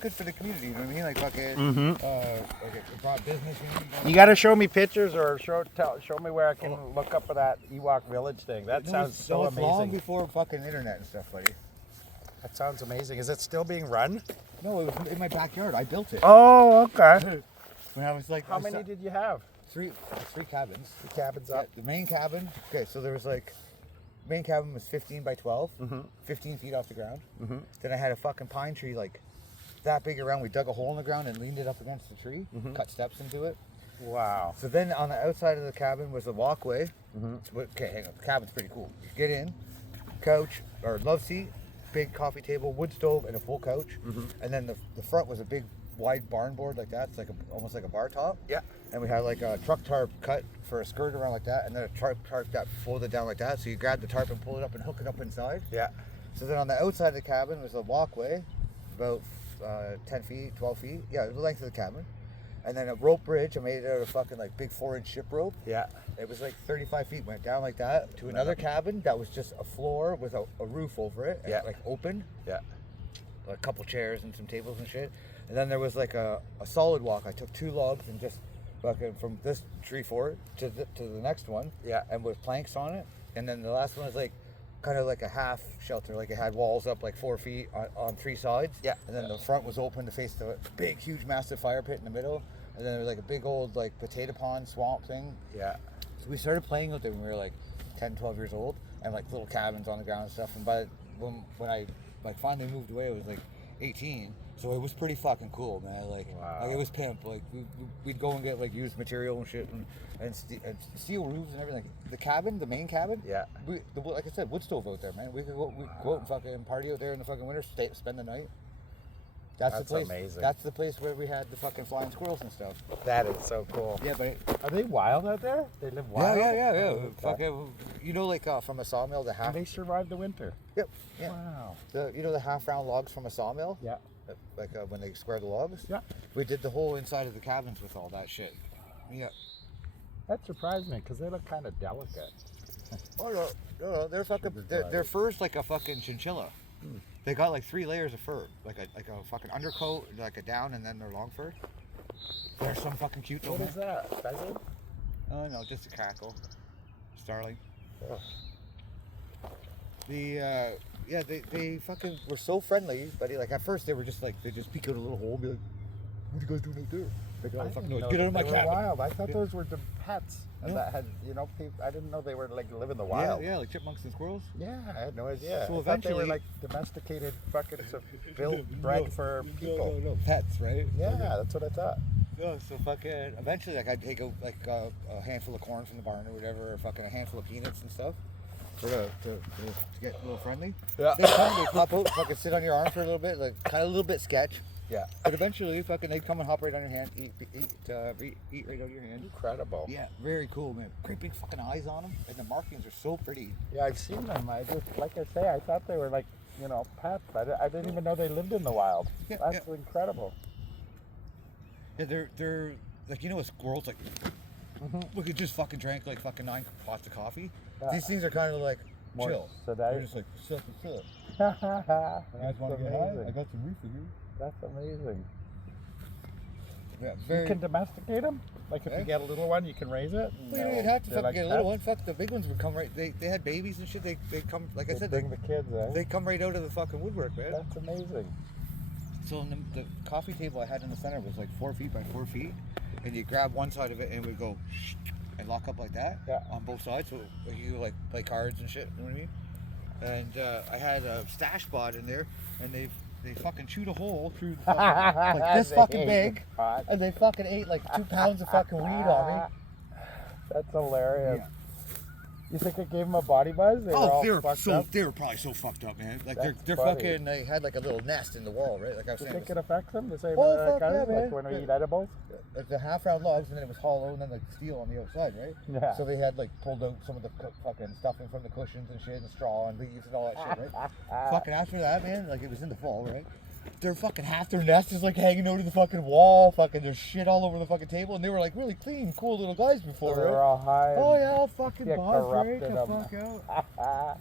good for the community. You know what I mean? Like fucking like it brought business. You got to show me pictures or show me where I can look up at that Ewok Village thing. That sounds so Long amazing. before fucking internet and stuff, buddy. That sounds amazing. Is it still being run? No, it was in my backyard. I built it. Oh, okay. When I was like, How many did you have? three cabins. The cabins Yeah, up. the main cabin. Okay, so there was like, main cabin was 15 by 12, 15 feet off the ground. Then I had a fucking pine tree like that big around. We dug a hole in the ground and leaned it up against the tree, cut steps into it. Wow. So then on the outside of the cabin was a walkway. Okay, hang on. The cabin's pretty cool. You get in, couch or love seat, big coffee table, wood stove, and a full couch. And then the front was a big wide barn board like that. It's like almost like a bar top. Yeah. And we had like a truck tarp cut for a skirt around like that, and then a tarp that folded down like that. So you grab the tarp and pull it up and hook it up inside. Yeah. So then on the outside of the cabin was a walkway, about 10 feet, 12 feet. Yeah, the length of the cabin. And then a rope bridge, I made it out of fucking like big 4-inch ship rope. Yeah. It was like 35 feet, went down like that to another cabin that was just a floor with a roof over it, and Yeah. like open, Yeah. a couple chairs and some tables and shit. And then there was like a solid walk. I took 2 logs and just fucking from this tree fort to the next one. Yeah. And with planks on it. And then the last one was like kind of like a half shelter, like it had walls up like 4 feet on 3 sides. Yeah. And then the front was open to face the big, huge, massive fire pit in the middle. And then there was like a big old like potato pond swamp thing. Yeah. So we started playing out there when we were like 10, 12 years old, and like little cabins on the ground and stuff. And when I like finally moved away, I was like 18. So it was pretty fucking cool, man. Like, Wow. like it was pimp. Like we'd go and get like used material and shit, and steel roofs and everything. The cabin, the main cabin. Yeah. Like I said, wood stove out there, man. We could go out and fucking party out there in the fucking winter, spend the night. That's the place. amazing. That's the place where we had the fucking flying squirrels and stuff. That is so cool. Yeah, but Are they wild out there? They live wild? yeah. Okay. Fucking, you know, like from a sawmill, the half. And they survived the winter. Yep. Yeah. Wow. The half round logs from a sawmill. Yeah. Like when they square the logs. Yeah. We did the whole inside of the cabins with all that shit. Yeah. That surprised me because they look kind of delicate. Oh no, they're fucking. Their fur's like a fucking chinchilla. They got like 3 layers of fur, like a fucking undercoat, like a down, and then their long fur. They're some fucking cute. What is that? Pheasant? Oh no, just a crackle. Starling. Oh. They fucking were so friendly, but like at first they just peek out a little hole and be like, "What are you guys doing out there?" Like, I oh, didn't fucking know noise. Get out of my they were cabin. wild. I thought those were the pets. And Yeah. that had, I didn't know they were like live in the wild. Yeah, like chipmunks and squirrels. Yeah, I had no idea. So I thought they were eventually- like domesticated fucking bred for people. No, pets, right? Yeah, that's what I thought. No, so fucking eventually, like I'd take like a handful of corn from the barn or whatever, or fucking a handful of peanuts and stuff, to get a little friendly. Yeah. They come, they pop out, fucking sit on your arm for a little bit, like kind of a little bit sketch. Yeah. But eventually, fucking they'd come and hop right on your hand, eat right out of your hand. Incredible. Yeah, very cool, man. Great big fucking eyes on them, and the markings are so pretty. Yeah, I've seen them. I just, like I say, I thought they were like, pets. I didn't even know they lived in the wild. Yeah, That's incredible. Yeah, they're like, a squirrel's like, look, it just fucking drank like fucking 9 pots of coffee. Yeah. These things are kind of like More chill. sedate. They're just like, sit. You That's guys want to get high? I amazing. got some reefer here. That's amazing. Yeah, You very. can domesticate them? Like if Eh? you get a little one, you can raise it? Well, you don't have to They're fucking like get a little one. pets? Fuck, the big ones would come right. They had babies and shit. They come, like I They said, bring the kids, eh? they come right out of the fucking woodwork, man. That's amazing. So in the coffee table I had in the center was like 4 feet by 4 feet, and you grab one side of it and it would go and lock up like that on both sides. So you could, like play cards and shit. You know what I mean? And I had a stash spot in there, and they fucking chewed a hole through the fucking, like this They fucking ate big, the pot. and they fucking ate like 2 pounds of fucking weed on me. That's hilarious. Yeah. You think it gave them a body buzz? They were all they were fucked up? they were probably so fucked up, man. Like That's they're funny. fucking. They had like a little nest in the wall, right? Like I was You saying. think it affects them the same Oh, way fuck that yeah, does? man. Like when we Yeah. eat edibles? Like the half round logs, and then it was hollow, and then like steel on the outside, right? Yeah. So they had like pulled out some of the fucking stuffing from the cushions and shit, and straw and leaves and all that shit, right? Fucking after that, man, like it was in the fall, right? Their fucking half their nest is like hanging out of the fucking wall, fucking there's shit all over the fucking table, and they were like really clean, cool little guys before, They were right? all high. and Oh yeah, all fucking you buzzed, right? corrupted The them. fuck out.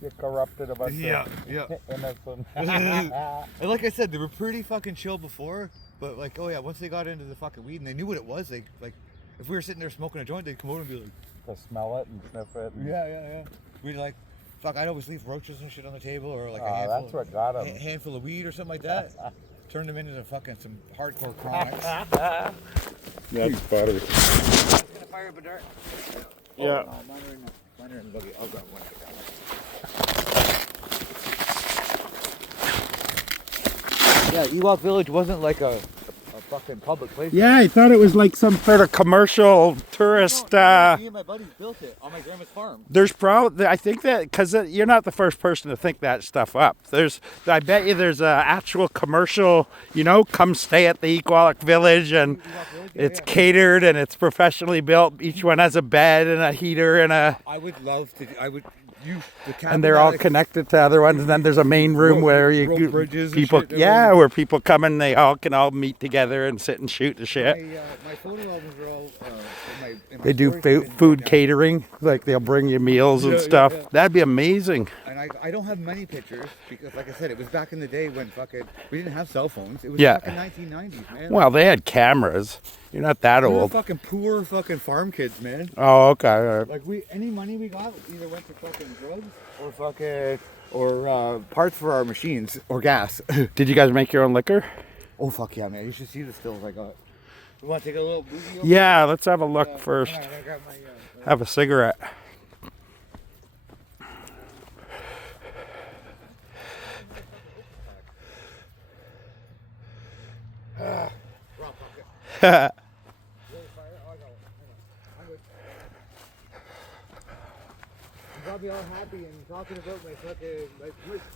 You corrupted a bunch Yeah, of yeah. innocent. And like I said, they were pretty fucking chill before, but like, oh yeah, once they got into the fucking weed and they knew what it was, they like, if we were sitting there smoking a joint, they'd come over and be like, To smell it and sniff it. And, yeah. We'd like, fuck, I'd always leave roaches and shit on the table, or like a Oh, handful, that's what got 'em. handful of weed or something like that. Turned them into fucking some hardcore chronics. That's funny. Gonna fire up a dart. Yeah. Oh, mine are in the buggy. I'll grab one. Yeah, Ewok Village wasn't like a fucking public place. Yeah, I thought it was like some sort of commercial tourist. Me and my buddies built it on my grandma's farm. There's probably, I think that, because you're not the first person to think that stuff up. I bet you there's a actual commercial, come stay at the Ewok Village, and it's catered and it's professionally built. Each one has a bed and a heater and a. I would love to. and they're all connected to other ones. And then there's a main room where people, where people come and they all can all meet together and sit and shoot the shit. My photo albums are all. In my They do storage bin food right now. catering, like they'll bring you meals and stuff. That'd be amazing. And I don't have many pictures because, like I said, it was back in the day when we didn't have cell phones. It was fucking 1990s, man. Well, they had cameras. You're not that We were old. fucking poor fucking farm kids, man. Oh, okay. Like any money we got either went to fucking drugs or parts for our machines or gas. Did you guys make your own liquor? Oh fuck yeah, man! You should see the stills I got. You want to take a little boogie over? Yeah, let's have a look first. Hang on, I got my, Have a cigarette. rock pocket. I'm probably all happy and talking about my fucking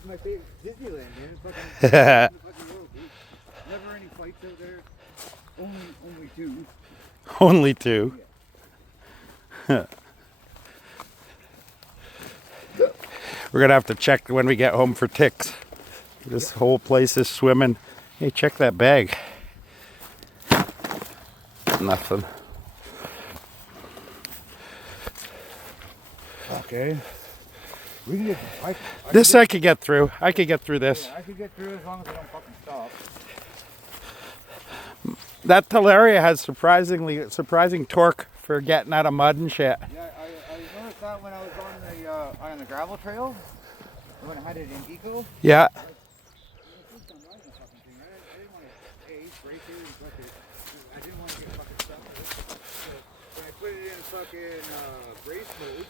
my favorite Disneyland, man. Fucking world, dude. Never any fights out there. Only two. Only two. We're gonna have to check when we get home for ticks. This whole place is swimming. Hey, check that bag. Nothing. Okay. We can get. This I could get through. I could get through this. I could get through as long as I don't fucking stop. That Talaria has surprising torque for getting out of mud and shit. Yeah, I noticed that when I was on the gravel trail. When I had it in eco. Yeah. I didn't want to race it, I didn't want to get fucking stuck. So when I put it in fucking race mode,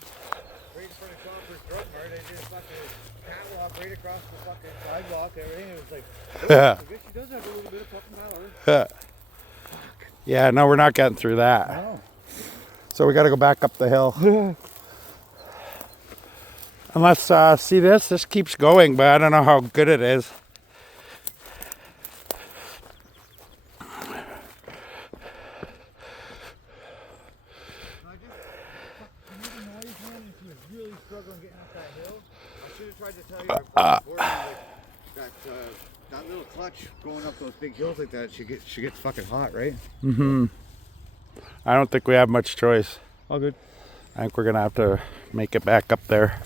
right in front of Copper's Drug Mart, I did a fucking catwalk right across the fucking sidewalk and everything. It was like, oh, I guess she does have a little bit of fucking power. Yeah, no, we're not getting through that. Oh. So we got to go back up the hill. Unless, see this keeps going, but I don't know how good it is. That little clutch going up those big hills like that, she gets fucking hot, right? Mm-hmm. I don't think we have much choice. All good. I think we're gonna have to make it back up there.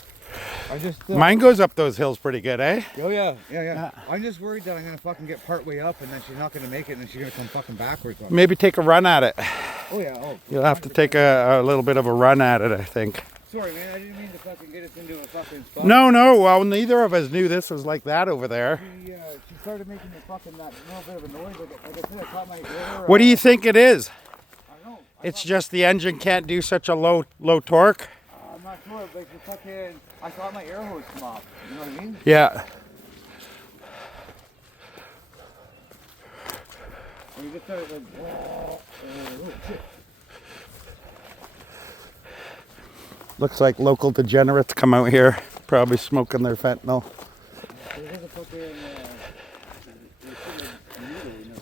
I just Mine goes up those hills pretty good, eh? Oh yeah. I'm just worried that I'm gonna fucking get part way up and then she's not gonna make it and then she's gonna come fucking backwards. Maybe take a run at it. Oh yeah. Oh. You'll have to take a little bit of a run at it, I think. Sorry, man. I didn't mean to fucking get us into a fucking spot. No. Well, neither of us knew this was like that over there. She started making it fucking that little bit of a noise. Like I said, I caught my ear. What do you think it is? I don't know. It's just the engine can't do such a low torque. I'm not sure. Like the fucking, I thought my air hose come off. You know what I mean? Yeah. And you just started like, oh shit. Looks like local degenerates come out here, probably smoking their fentanyl. There's a fucking needle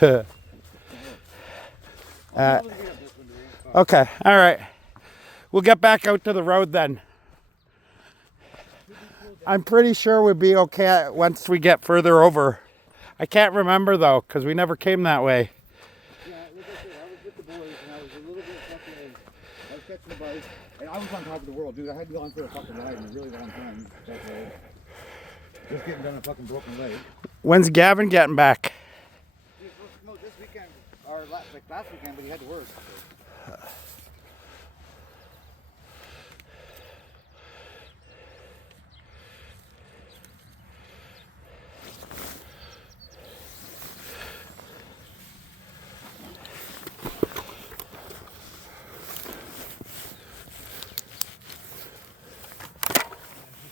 in their fucking Okay, all right. We'll get back out to the road then. I'm pretty sure we'll be okay once we get further over. I can't remember though, because we never came that way. Yeah, like I said, I was with the boys and I was a little bit fucking, I was catching the bike and I was on top of the world, dude. I hadn't gone for a fucking ride in a really long time. Just getting done a fucking broken leg. When's Gavin getting back? He was supposed to come out this weekend, or like last weekend, but he had to work.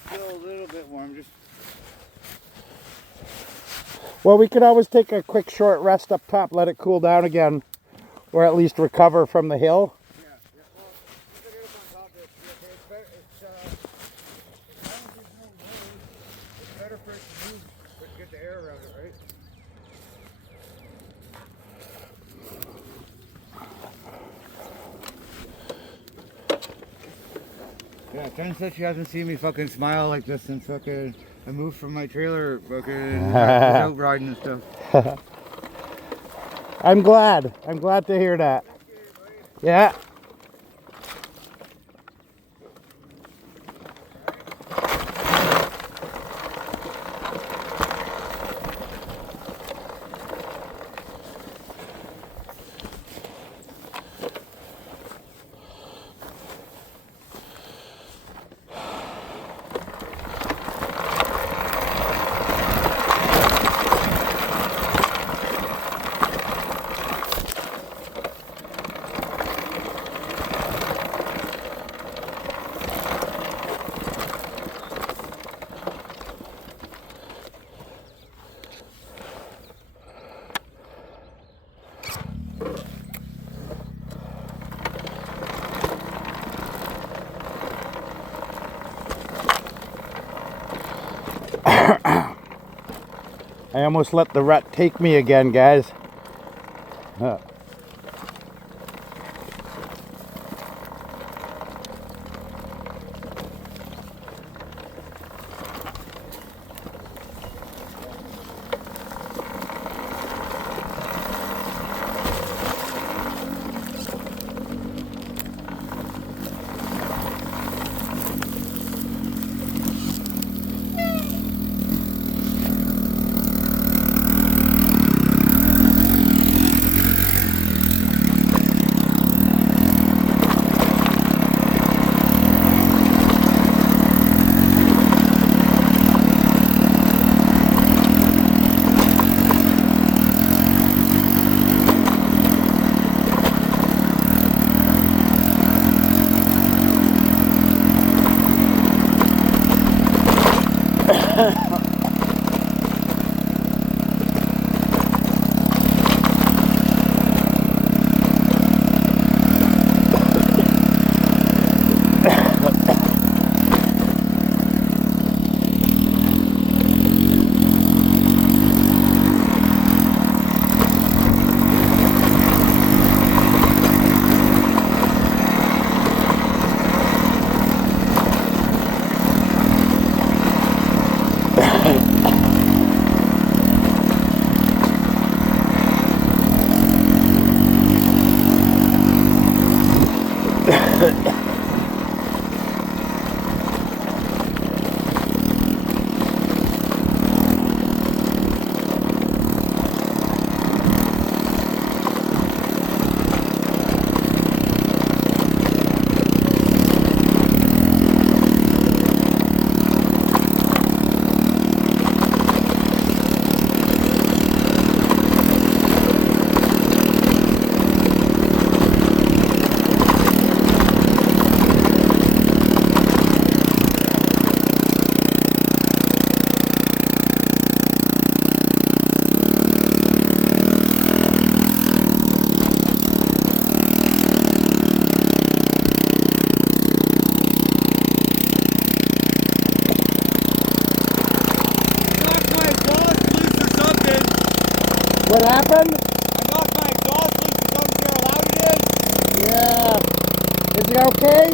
Still a little bit warm, just Well, we could always take a quick short rest up top, let it cool down again, or at least recover from the hill. yeah. Well, you can get up on top of it. It's better. As long as there's no noise, it's better for it to move, but to get the air around it, right? Yeah. Yeah, Jen said she hasn't seen me fucking smile like this since fucking I moved from my trailer fucking out riding and stuff. I'm glad. I'm glad to hear that. Yeah. I almost let the rut take me again, guys. What happened? I knocked my exhaust loose and don't see how loud it is. Yeah. Is it okay?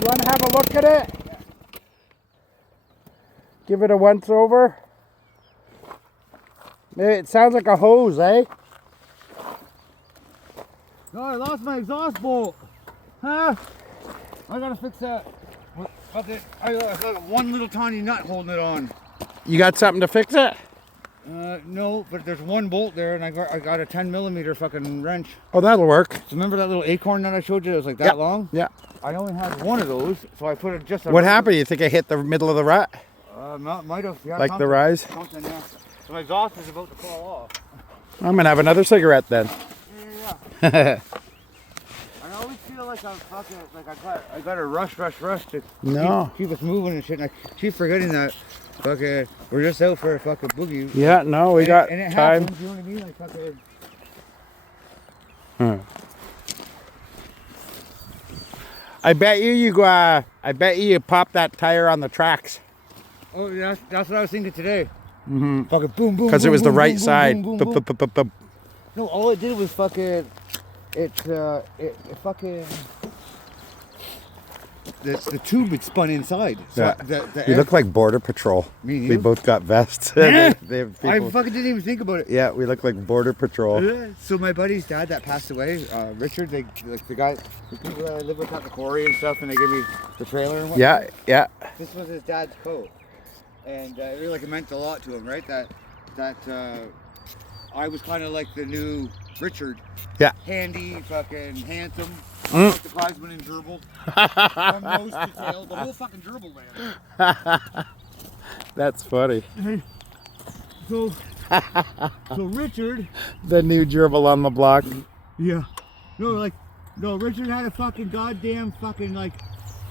You want to have a look at it? Yeah. Give it a once over. It sounds like a hose, eh? No, I lost my exhaust bolt. Huh? I gotta fix that. Okay, I got one little tiny nut holding it on. You got something to fix it? No, but there's one bolt there, and I got a 10mm fucking wrench. Oh, that'll work. So remember that little acorn that I showed you? It was like that Yep. long. Yeah. I only had one of those, so I put it just. What happened? You think I hit the middle of the rut? Might have. Yeah, Like the something- rise? Something, yeah. So my exhaust is about to fall off. I'm gonna have another cigarette then. Yeah. I always feel like I'm fucking, like I gotta rush to No. keep us moving and shit. And I keep forgetting that fucking we're just out for a fucking boogie. Yeah, no, we got and it time. happens, you know what I mean? Like fucking. I bet you go. I bet you pop that tire on the tracks. Oh, yeah, that's what I was thinking today. Mm-hmm. Fucking boom, boom. Because it boom, was the boom, right boom, side. boom, boom, boom. Bup, bup, bup, bup. No, all it did was fucking. It fucking. the tube had spun inside. So Yeah. the You look like Border Patrol. Me and We you? both got vests. Yeah. They have I people- fucking didn't even think about it. Yeah, we look like Border Patrol. So my buddy's dad that passed away, Richard, the guy, the people that I live with at the quarry and stuff, and they gave me the trailer and whatnot. Yeah, yeah. This was his dad's coat, and it really it meant a lot to him, right? That I was kind of like the new Richard. Yeah. Handy, fucking handsome, Mm. the prizeman and gerbil. From nose to tail, the whole fucking gerbil man. That's funny. So Richard. The new gerbil on the block. Yeah. No, Richard had a fucking goddamn fucking like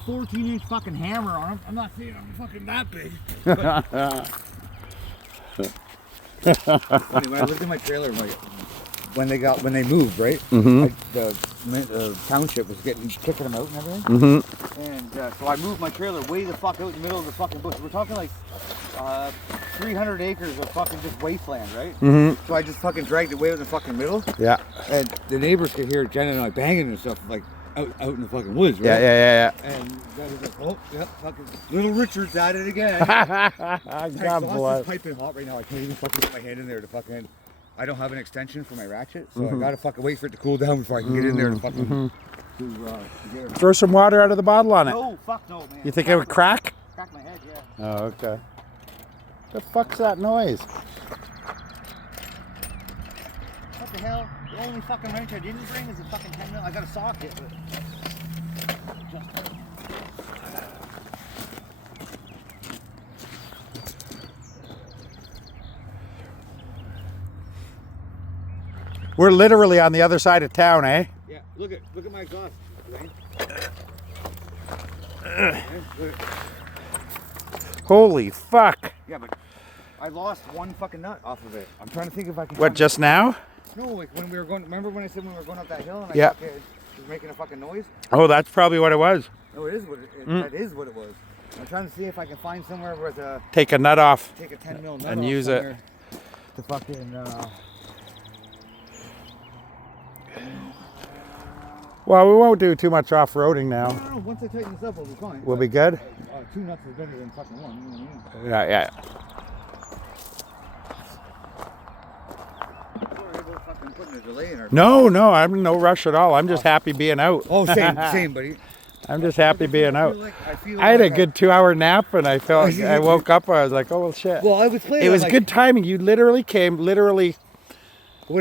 14-inch fucking hammer on him. I'm not saying I'm fucking that big. Funny, when I lived in my trailer, when they moved, right? Mm-hmm. The township was kicking them out and everything. Mm-hmm. And so I moved my trailer way the fuck out in the middle of the fucking bush. We're talking like 300 acres of fucking just wasteland, right? Mm-hmm. So I just fucking dragged it way out in the fucking middle. Yeah. And the neighbors could hear Jen and I banging and stuff like out in the fucking woods, right? Yeah. And that was like, oh, yep, fucking little Richard's at it again. God Exhaust is bless. piping hot right now. I can't even fucking put my hand in there to fucking. I don't have an extension for my ratchet, so Mm-hmm. I gotta fucking wait for it to cool down before I can get in there and fucking. To get it. Throw some water out of the bottle on it. No, fuck no, man. You think it would crack? Crack my head, yeah. Oh, okay. The fuck's that noise? What the hell? The only fucking wrench I didn't bring is a fucking 10 mil. I got a socket, but. We're literally on the other side of town, eh? Yeah, look at my exhaust, Dwayne. Holy fuck. Yeah, but I lost one fucking nut off of it. I'm trying to think if I can. What, just now? No, like when we were going. Remember when I said when we were going up that hill and I Yeah. fucking was making a fucking noise? Oh, that's probably what it was. No, it is what that is what it was. I'm trying to see if I can find somewhere where to Take a nut off. take a 10 mil nut And off use it. somewhere to fucking. Well, we won't do too much off-roading now. No. Once I tighten this up, we'll be fine. We'll be good? 2 nuts is better than fucking 1. You know what I mean? Yeah. Sorry about fucking putting a delay in our. No, I'm in no rush at all. I'm just happy being out. Oh, same, buddy. I'm just happy being out. I feel I had a like good 2-hour nap and I felt, I woke up, I was like, oh, well, shit. Well, I was playing. It was like, good timing. You literally came, What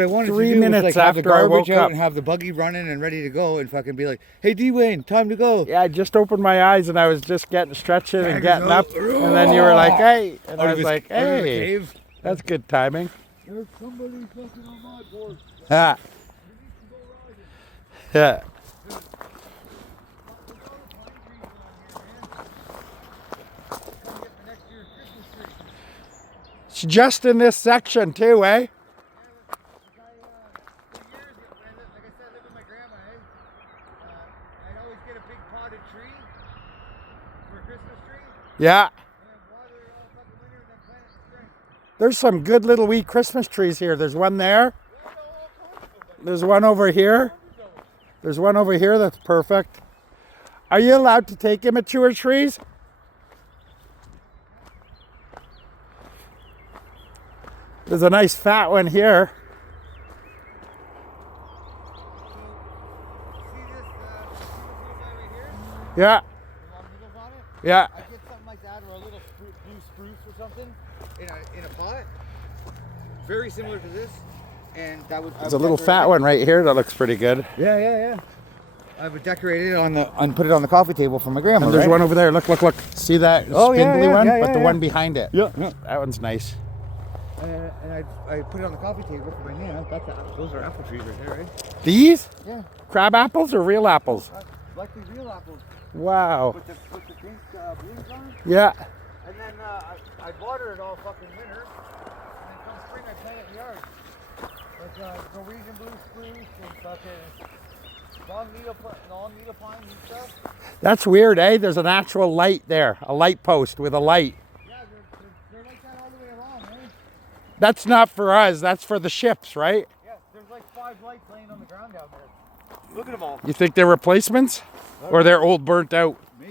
I wanted 3 to do minutes was like have the after I garbage woke out up. and have the buggy running and ready to go and fucking be like, hey Dwayne, time to go. yeah, I just opened my eyes and I was just stretching and Dragging getting up. out. And then you were like, hey. And Out I of was his- like, out of the hey, cave. that's good timing. There's somebody fucking on my board. Ha. Yeah. It's just in this section too, eh? Yeah. There's some good little wee Christmas trees here. There's one there. There's one over here. There's one over here that's perfect. Are you allowed to take immature trees? There's a nice fat one here. Yeah. Yeah. I get something like that or a little blue spruce or something in a pot. Very similar to this. And that would There's a little fat one right here that looks pretty good. Yeah. I would decorate it and put it on the coffee table for my grandma. And there's right? one over there. Look. See that Oh, yeah, spindly yeah, one? yeah, But the yeah. one behind it. Yeah. That one's nice. And I put it on the coffee table for my nana. Those are apple trees right there, right? These? Yeah. Crab apples or real apples? Likely real apples Wow. with the pink blooms on it. Yeah. And then I water it all fucking winter. And then come spring I plant it in the yard. Like Norwegian blue spruce and fucking long needle pine and stuff. That's weird, eh? There's an actual light there. A light post with a light. Yeah, they're like that all the way along, eh? That's not for us. That's for the ships, right? Yeah, there's like 5 lights laying on the ground down there. Look at them all. You think they're replacements? Or they're old burnt out? Maybe.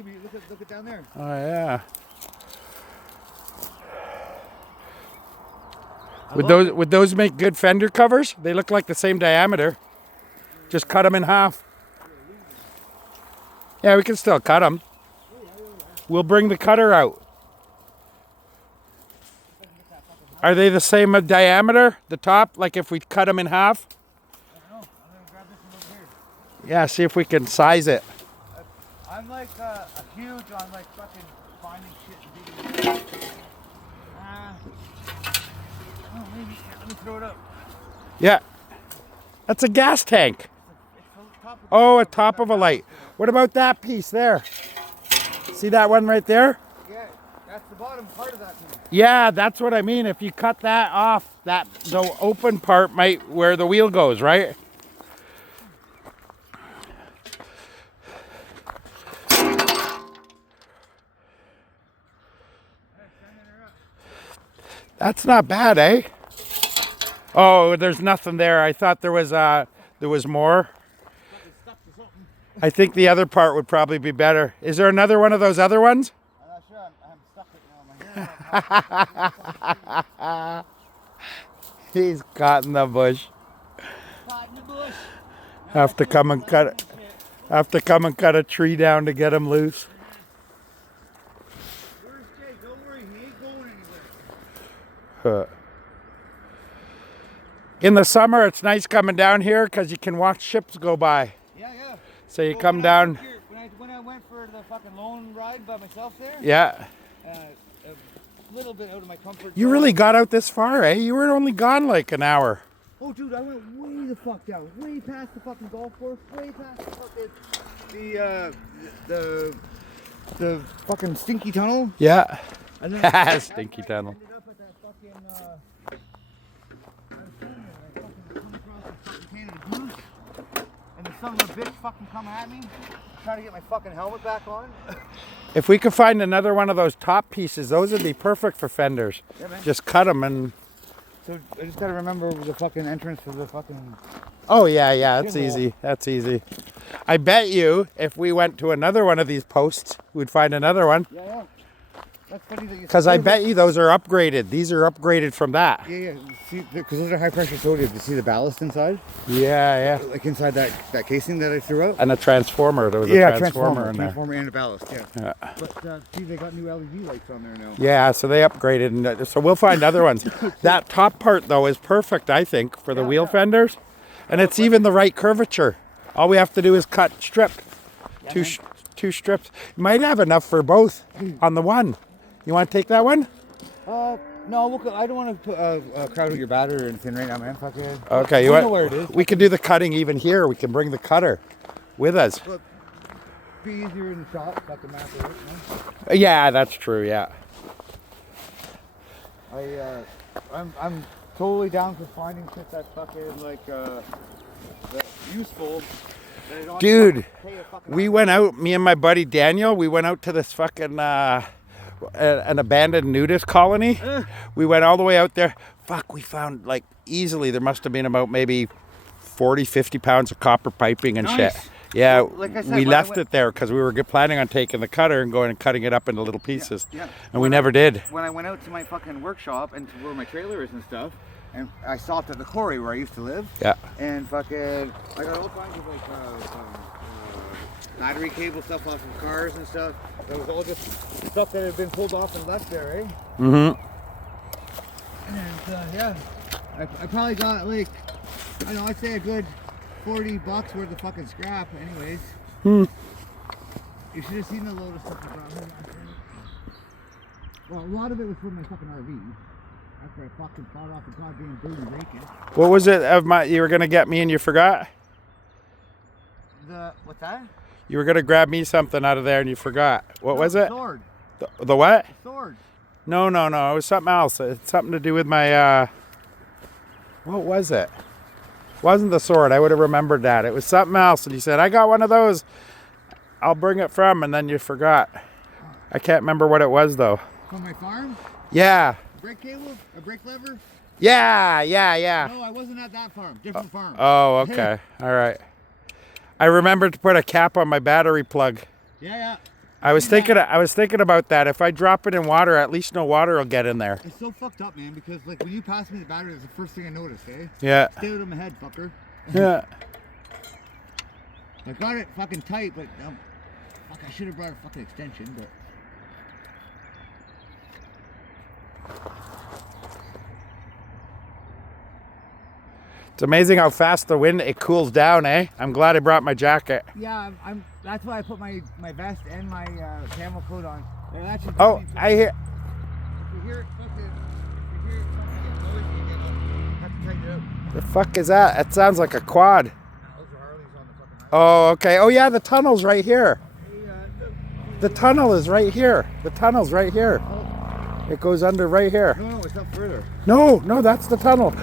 look at down there. Oh yeah. Would those make good fender covers? They look like the same diameter. Just cut them in half. Yeah, we can still cut them. We'll bring the cutter out. Are they the same diameter? The top, like if we cut them in half? I don't know. I'm gonna grab this one over here. Yeah, see if we can size it. I'm like a huge on like fucking finding shit and digging it. Oh, maybe. Let me throw it up. Yeah. That's a gas tank. It's the top of Oh, a top of a light. What about that piece there? See that one right there? Yeah, that's the bottom part of that thing. Yeah, that's what I mean. If you cut that off, the open part might where the wheel goes, right? That's not bad, eh? Oh, there's nothing there. I thought there was more. I think the other part would probably be better. Is there another one of those other ones? I'm not sure. I'm stuck right now. My hair. He's caught in the bush. Caught in the bush. Have to come and cut a tree down to get him loose. Where's Jay? Don't worry, he ain't going anywhere. In the summer, it's nice coming down here because you can watch ships go by. Yeah, yeah. So you Well, come when down. When I went for the fucking lone ride by myself there, Yeah. a little bit out of my comfort You zone. really got out this far, eh? You were only gone like an hour. Oh, dude, I went way the fuck down, way past the fucking golf course, way past the fucking the fucking stinky tunnel. Yeah. And then Stinky tunnel. ended up at that fucking I was telling you, I fucking come across the fucking Canada Goose, and the son of a bitch fucking come at me, trying to get my fucking helmet back on. If we could find another one of those top pieces, those would be perfect for fenders. Yeah, man. Just cut them and... So I just gotta remember the fucking entrance to the fucking. Oh, yeah, that's Pinhole. easy. That's easy. I bet you if we went to another one of these posts, we'd find another one. Yeah, yeah. That's funny that you. Because I bet you those are upgraded. These are upgraded from that. Yeah, yeah. See, because those are high pressure sodium. You see the ballast inside? Yeah, yeah. Like inside that casing that I threw out? And a transformer. There was a transformer in there. Transformer and a ballast, yeah. Yeah. But see, they got new LED lights on there now. Yeah, so they upgraded, and so we'll find other ones. That top part, though, is perfect, I think, for the wheel fenders. And it's even the right curvature. All we have to do is cut strip. Two strips. You might have enough for both on the one. You want to take that one? No, I don't want to crowd with your battery or anything right now, man. Fuck it. Okay, You know where it is. We can do the cutting even here. We can bring the cutter with us. But be easier in the shop, got the map of it, Yeah, that's true, yeah. I'm totally down for finding shit that's fucking like that's useful. That I don't Dude, have to pay a fucking we went out, me and my buddy Daniel, we went out to this fucking, an abandoned nudist colony. We went all the way out there. Fuck, we found like easily, there must have been about maybe 40, 50 pounds of copper piping and Nice. shit. Yeah, Well, like I said, we when I left went- it there because we were planning on taking the cutter and going and cutting it up into little pieces. yeah. And we never did. When I went out to my fucking workshop and to where my trailer is and stuff, and I stopped at the quarry where I used to live. Yeah. And fucking, I got all kinds of like battery cable stuff off of cars and stuff. That was all just stuff that had been pulled off and left there, eh? Mm-hmm. And yeah, I probably got like, I don't know, I'd say a good $40 worth of fucking scrap, anyways. You should have seen the load of stuff I brought home. Well, a lot of it was from my fucking RV. After I fucking fought off the goddamn boom and break it. What was it you were going to get me and you forgot? What's that? You were going to grab me something out of there and you forgot. What was it? Sword. The what? Sword. No. It was something else. It's something to do with my, what was it? Wasn't the sword. I would have remembered that. It was something else. And you said, I got one of those. I'll bring it from. And then you forgot. I can't remember what it was, though. From my farm? Yeah. A brake cable? A brake lever? Yeah. No, I wasn't at that farm. Different farm. Oh, okay. All right. I remembered to put a cap on my battery plug. Yeah. I was thinking about that. If I drop it in water, at least no water will get in there. It's so fucked up, man, because like when you pass me the battery, that's the first thing I noticed, eh? Yeah. Stay out of my head, fucker. Yeah. I got it fucking tight, but fuck, I should have brought a fucking extension, but. It's amazing how fast the wind, it cools down, eh? I'm glad I brought my jacket. Yeah, that's why I put my vest and my camel coat on. It actually Oh, I hear. If you hear it fucking get noisy again, I'll have to tighten it up. The fuck is that? It sounds like a quad. Those are Harleys on the fucking highway. Oh, okay. Oh, yeah, the tunnel's right here. The tunnel is right here. The tunnel's right here. It goes under right here. No, it's up further. No, that's the tunnel.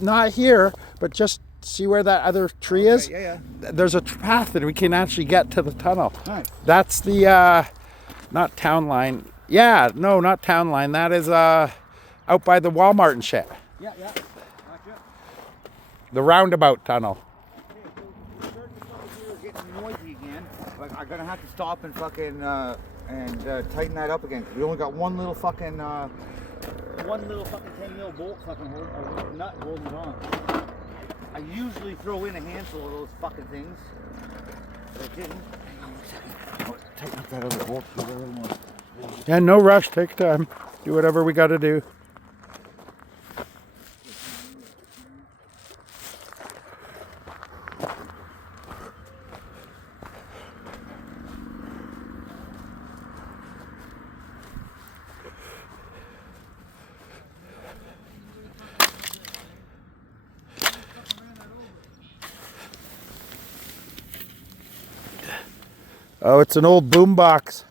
Not here, but just see where that other tree is? Yeah. There's a path that we can actually get to the tunnel. Nice. That's the, not town line. Yeah, no, not town line. That is out by the Walmart and shit. Yeah. Gotcha. The roundabout tunnel. Okay, so we're getting noisy again. Like, I'm gonna have to stop and fucking tighten that up again. We only got one little fucking 10 mil bolt fucking nut holding it on. I usually throw in a handful of those fucking things, but I didn't. Hang on 1 second. Oh, tighten up that other bolt. A little more. Yeah, no rush. Take time. Do whatever we got to do. Oh, it's an old boom box.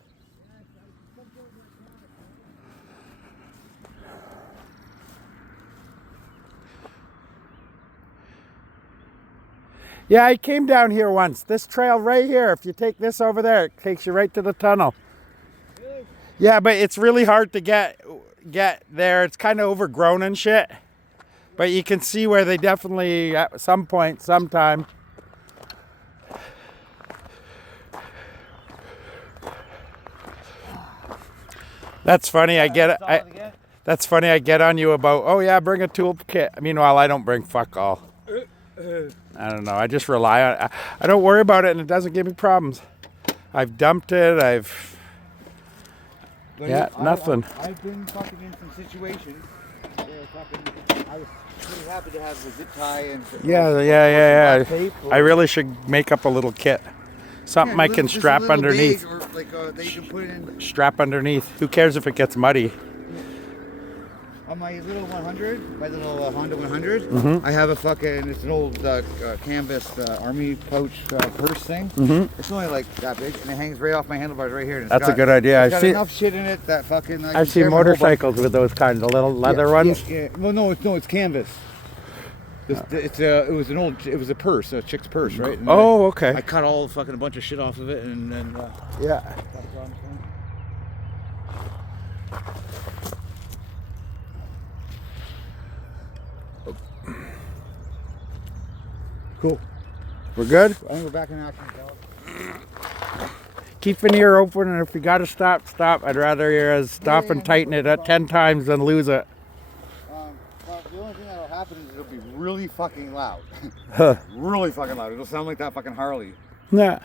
Yeah, I came down here once. This trail right here, if you take this over there, it takes you right to the tunnel. Really? Yeah, but it's really hard to get there. It's kind of overgrown and shit. But you can see where they definitely, at some point, sometime. That's funny. That's funny. I get on you about, oh yeah, bring a toolkit. Meanwhile, I don't bring fuck all. I don't know. I just rely on. I don't worry about it, and it doesn't give me problems. I've dumped it. Nothing. I've been fucking in some situations where fucking I was pretty happy to have a zip tie and. Yeah. Tape I really should make up a little kit. Something I can strap underneath. Or like that you can put in. Strap underneath. Who cares if it gets muddy? On my little 100, my little Honda 100, I have a fucking, it's an old canvas army pouch purse thing. It's only like that big, and it hangs right off my handlebars right here. And That's a good idea. It's got enough shit in it that fucking. I've seen motorcycles with those kinds of little leather ones. Yeah. Well, no, it's canvas. It was a purse, a chick's purse, right? And Okay. I cut all fucking a bunch of shit off of it, and then. Yeah. Cool. We're good? I think we're back in action, dog. Keep an ear open, and if you got to stop. I'd rather you stop and tighten it at 10 times than lose it. Well, the only thing that'll happen is it'll be really fucking loud. Huh. Really fucking loud. It'll sound like that fucking Harley. Yeah.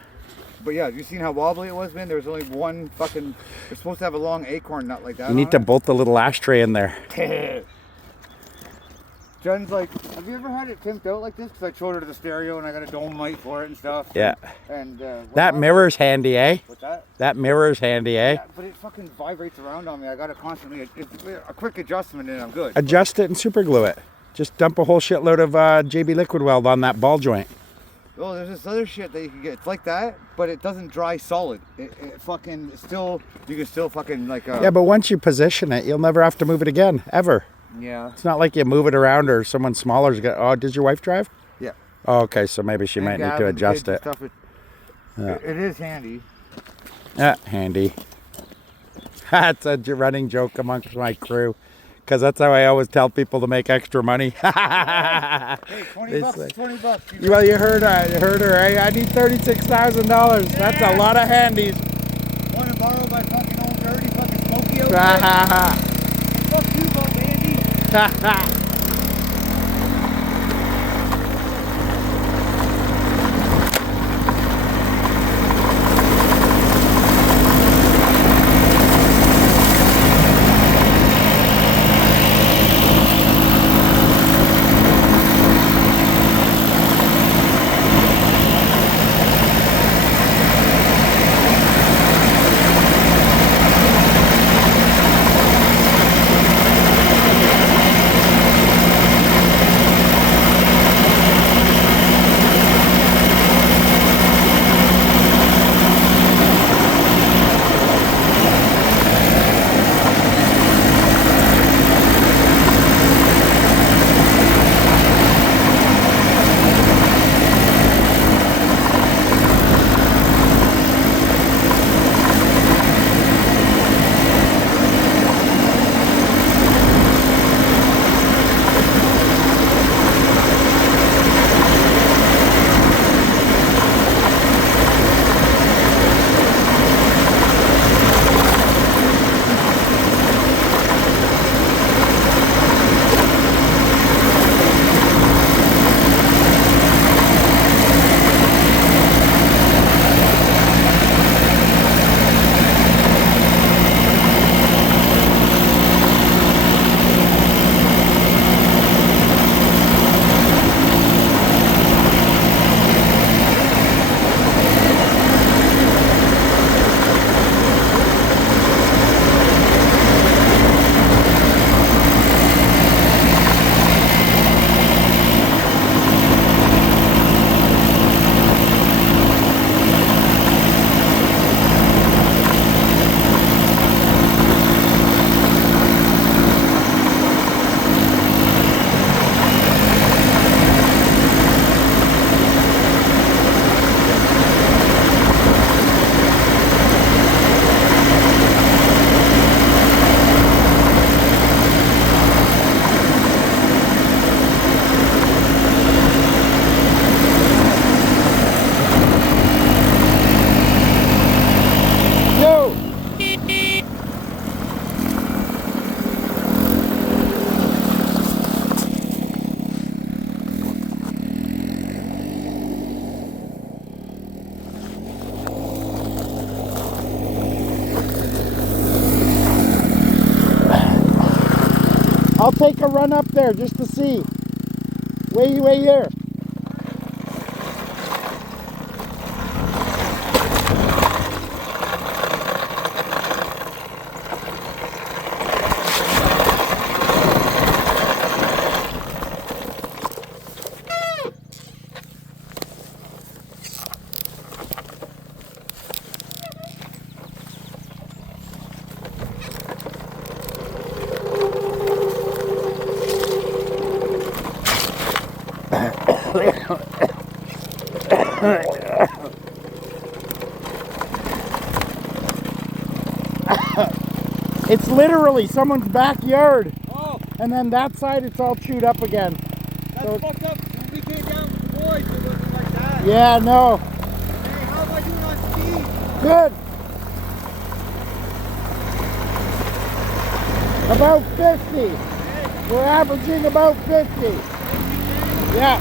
But yeah, you seen how wobbly it was, man? There was only one fucking. They're supposed to have a long acorn nut like that. You need to bolt the little ashtray in there. Jen's like, have you ever had it pimped out like this? Because I showed her the stereo and I got a dome light for it and stuff. Yeah. And That mirror's handy, eh? What's that? That mirror's handy, eh? Yeah, but it fucking vibrates around on me. I got to constantly. It's a quick adjustment and I'm good. Adjust it and super glue it. Just dump a whole shitload of JB liquid weld on that ball joint. Oh, there's this other shit that you can get. It's like that, but it doesn't dry solid. It fucking still. You can still fucking like. Yeah, but once you position it, you'll never have to move it again, ever. Yeah. It's not like you move it around or someone smaller's got. Oh, does your wife drive? Yeah. Oh, okay, so maybe she might need to adjust it. It is handy. Yeah, handy. That's a running joke amongst my crew, because that's how I always tell people to make extra money. Hey, 20 bucks is 20 bucks. You know? Well, you heard her. I need $36,000. That's a lot of handies. out my fucking old dirty fucking smoky out there. Fuck you, boat Andy. I'll take a run up there just to see. Wait here. It's literally someone's backyard. Oh, And then that side, it's all chewed up again. that's So- fucked up. When we came down with the boys, it wasn't like that. Yeah, no. Hey, how am I doing on speed? Good. About 50. We're averaging about 50. Yeah.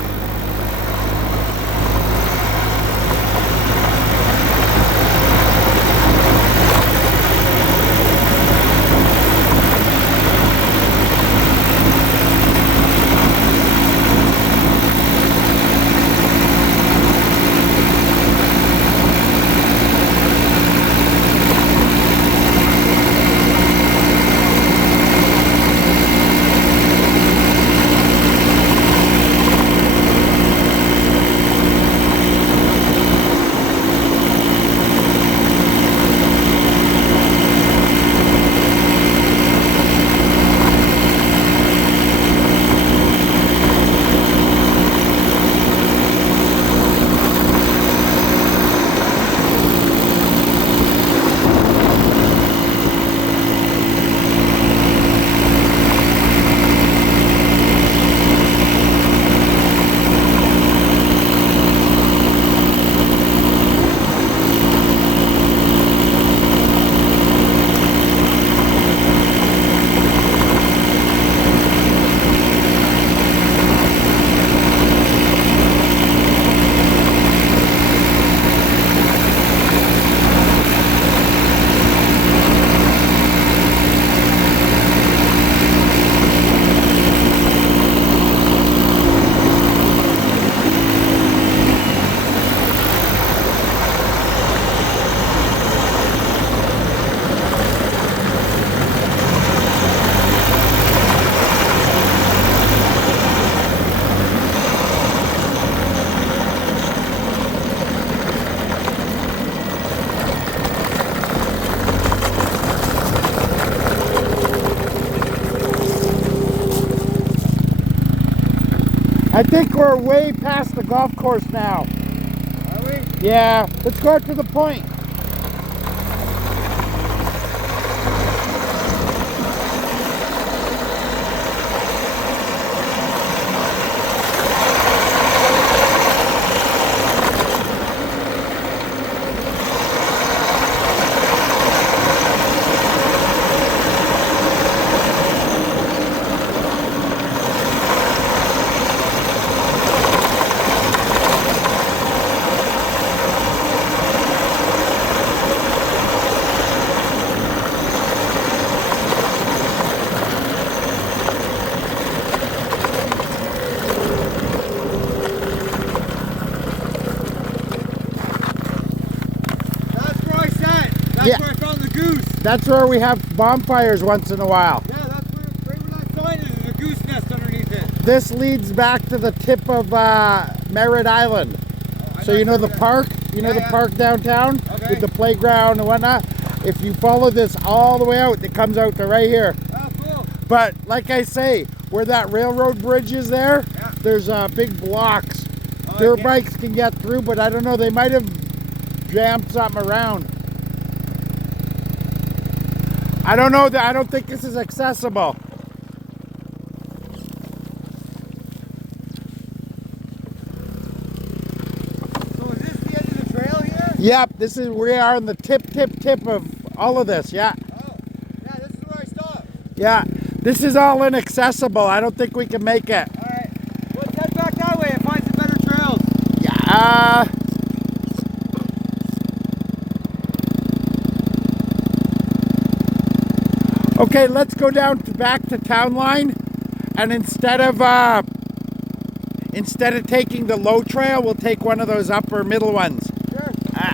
I think we're way past the golf course now. Are we? Yeah, let's go out to the point. That's where I sat. That's Yeah. where I found the goose. That's where we have bonfires once in a while. Yeah, that's where, right where that sign is. There's a goose nest underneath it. This leads back to the tip of Merritt Island. So you know the park? You know Yeah, the yeah. park downtown? Okay. With the playground and whatnot? If you follow this all the way out, it comes out to right here. Oh, cool. But like I say, where that railroad bridge is there, Yeah. there's big blocks. Oh, Dirt yeah. bikes can get through, but I don't know, they might have jammed something around. I don't know, I don't think this is accessible. So is this the end of the trail here? Yep, this is, we are on the tip of all of this, yeah. Oh, yeah, this is where I stopped. Yeah, this is all inaccessible. I don't think we can make it. All right. Let's head back that way and find some better trails. Yeah. Okay, let's go down to back to town line, and instead of taking the low trail, we'll take one of those upper middle ones. Sure. Ah.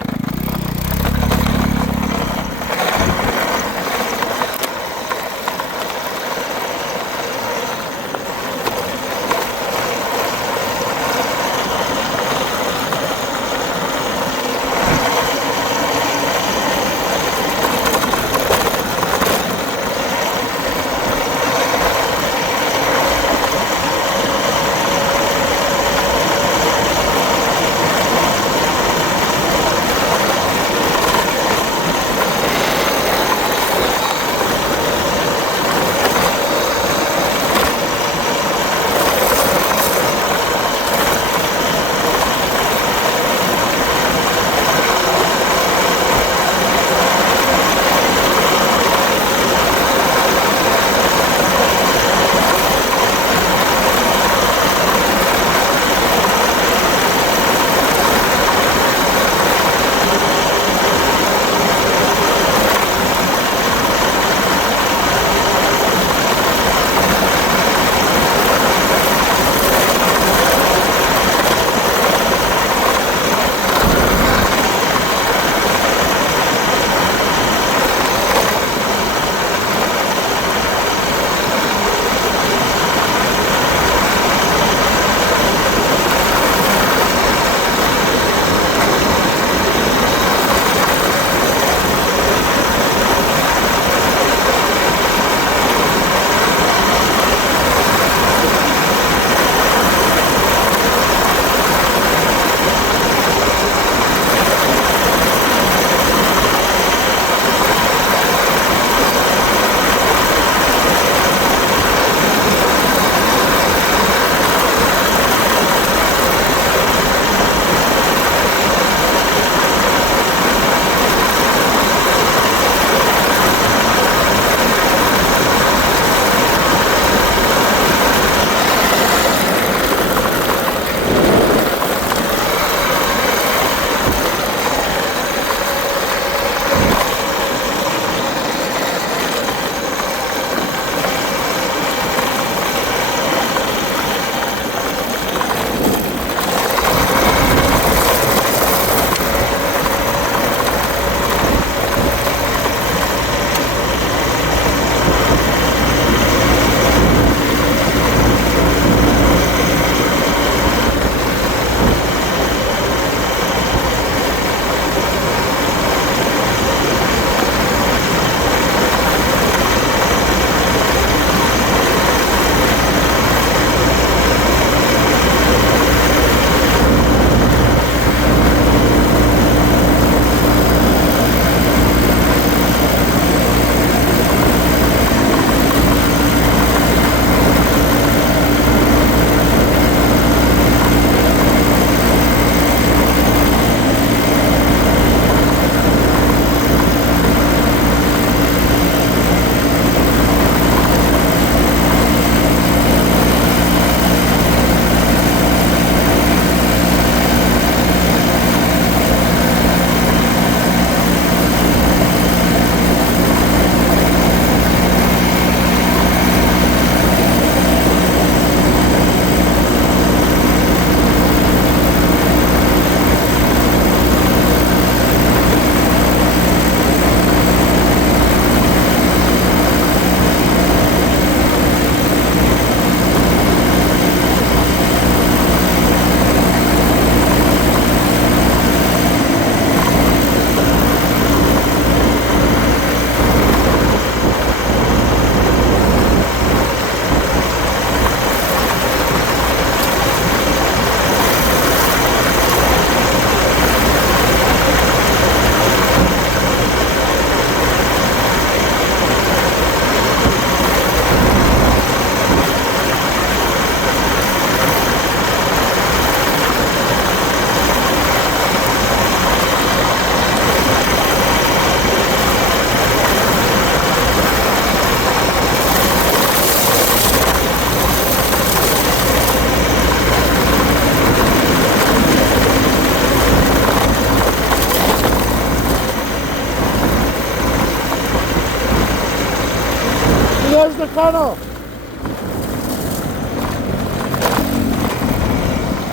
tunnel.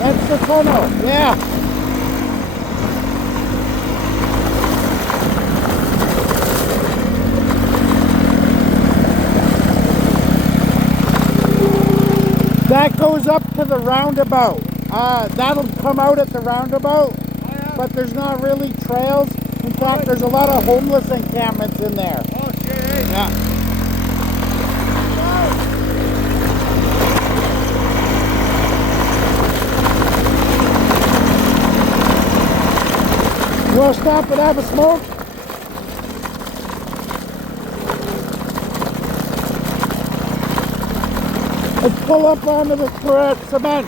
That's the tunnel. Yeah. That goes up to the roundabout. That'll come out at the roundabout, but there's not really trails. In fact, there's a lot of homeless encampments in there. Oh shit, eh? Yeah. You want to stop and have a smoke? Let's pull up onto the cement.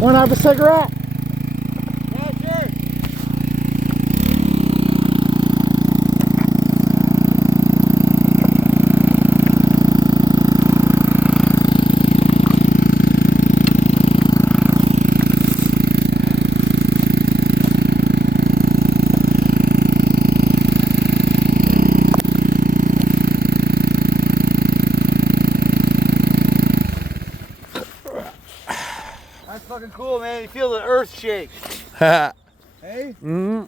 Want to have a cigarette? Yeah, sure. That's fucking cool, man. You feel the earth shake. Hey? Mm-hmm.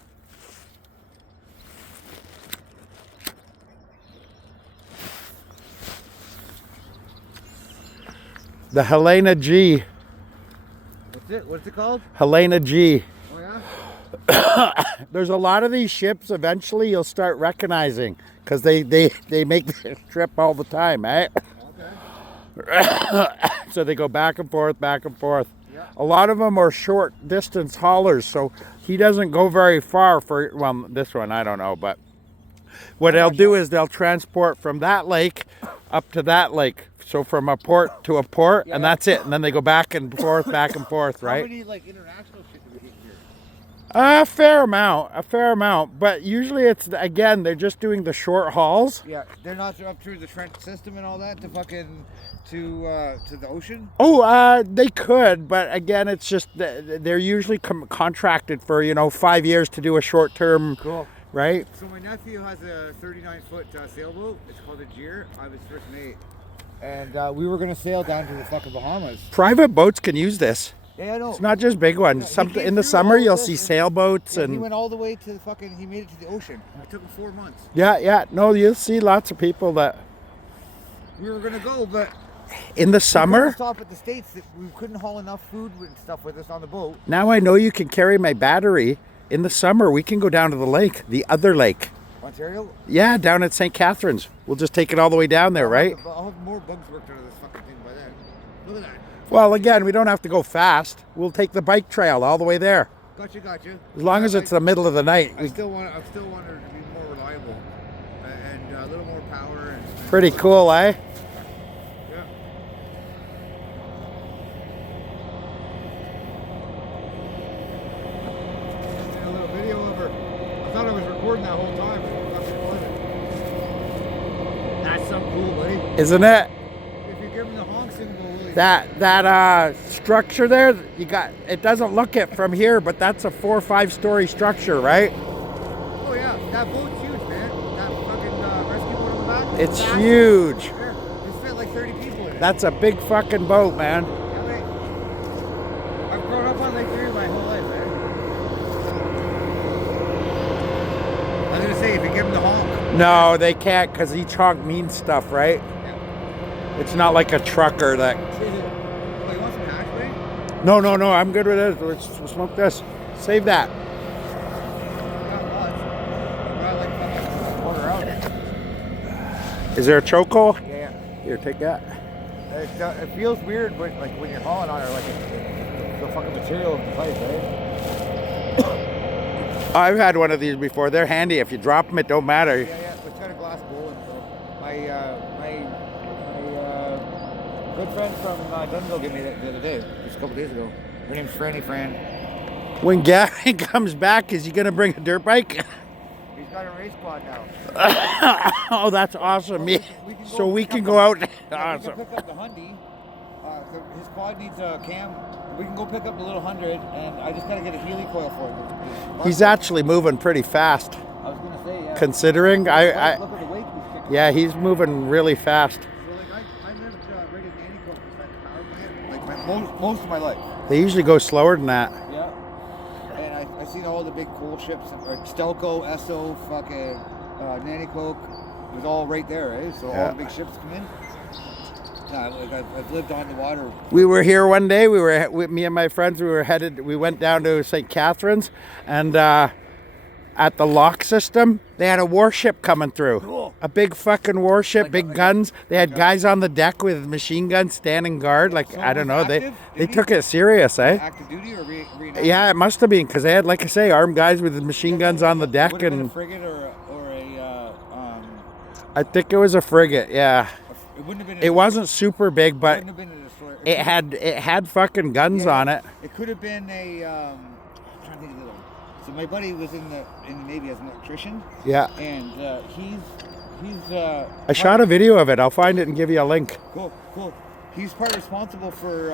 The Helena G. What's it called? Helena G. Oh yeah? There's a lot of these ships eventually you'll start recognizing because they make this trip all the time, eh? Okay. So they go back and forth, back and forth. Yeah. A lot of them are short distance haulers, so he doesn't go very far for, well, this one, I don't know, but what they'll do is they'll transport from that lake up to that lake. So from a port to a port, and that's it. And then they go back and forth, How right? many like international shit do we get here? A fair amount. But usually it's, again, they're just doing the short hauls. Yeah, they're not up through the Trent system and all that to fucking to the ocean. Oh, they could, but again, it's just they're usually contracted for 5 years to do a short term, Cool. right? So my nephew has a 39-foot sailboat. It's called a Jeer. I was first mate, and we were gonna sail down to the fucking Bahamas. Private boats can use this. Yeah, I know. It's not just big ones. he Some came in the through summer all you'll this see and- sailboats Yeah, he and went all the way to the fucking. He made it to the ocean. It took him 4 months. yeah. No, you'll see lots of people that We were gonna go, but in the we summer. couldn't stop at the States. That we couldn't haul enough food and stuff with us on the boat. Now I know you can carry my battery. In the summer, we can go down to the lake, the other lake. Ontario. Yeah, down at St. Catharines. We'll just take it all the way down there, right? I'll have more bugs worked out of this fucking thing by then. Look at that. Well, again, we don't have to go fast. We'll take the bike trail all the way there. Gotcha. As long as it's the middle of the night. I still want her to be more reliable and a little more power. And Pretty cool, eh? Yeah. Did a little video of her. I thought I was recording that whole time. But it wasn't. That's something cool, buddy. Isn't it? If you give him the honk symbol, will he? That structure there, it doesn't look it from here, but that's a 4 or 5 story structure, right? Oh yeah, that boat's huge, man. That fucking rescue boat on the back. It's massive. huge. There, it's fit like 30 people in it. That's a big fucking boat, man. Yeah, mate. I've grown up on Lake Erie my whole life, man. I was gonna say, if you give him the honk. No, they can't because each honk means stuff, right? Yeah. It's not like a trucker that. Oh, you want some hash, buddy? No, I'm good with it. Let's smoke this. Save that. Not much. I'd like fucking quarter ounce. Is there a chokehold? Yeah. Here, take that. It feels weird, but like when you're hauling on it, like the fucking material of the pipe, right? I've had one of these before. They're handy. If you drop them, it don't matter. Yeah. It's got a glass bowl and stuff. My good friend from Dunnville gave me that the other day, just a couple days ago. Her name's Franny Fran. When Gavin comes back, is he going to bring a dirt bike? He's got a race quad now. Oh, that's awesome. We can So we pick can up go out. Yeah, we Awesome. can pick up the Hyundai His quad needs a cam. We can go pick up the little 100, and I just gotta get a Healy coil for it. He's actually moving pretty fast. I was gonna say, yeah. Considering, Look at the weight he's kicking. yeah, he's moving really fast. So like I lived right at Nanny Coke beside the power plant, like most of my life. They usually go slower than that. Yeah. And I seen all the big cool ships, like Stelco, Esso, fucking Nanny Coke. It was all right there, eh? So all the big ships come in. Yeah, like I've lived on the water. We were here one day. Me and my friends. We went down to St. Catharines, and at the lock system, they had a warship coming through. Cool. A big fucking warship, big guns. They had guys on the deck with machine guns standing guard. Like, So I don't know. active? They took it serious, eh? Active duty or reenactment? Yeah, it must have been, because they had, like I say, armed guys with machine guns on the deck, Would have been a and frigate or a I think it was a frigate. Yeah, it wouldn't have been. it wasn't super big, It but wouldn't have been a destroyer. it had fucking guns on it. It could have been a. I'm trying to think of the other one. So my buddy was in the Navy as an electrician, Yeah, and he's. I shot a video of it. I'll find it and give you a link. Cool. He's part responsible for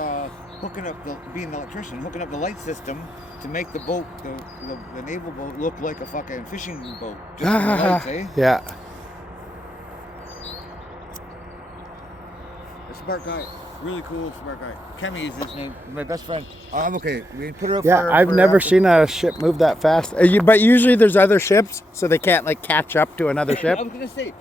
being an electrician, hooking up the light system to make the boat, the naval boat, look like a fucking fishing boat. Just from the lights, eh? Yeah. A smart guy, really cool, smart guy. Kemi is his name, my best friend. I'm okay. We can put it up. Yeah, I've never seen a ship move that fast. But usually there's other ships, so they can't like catch up to another ship. I was gonna say,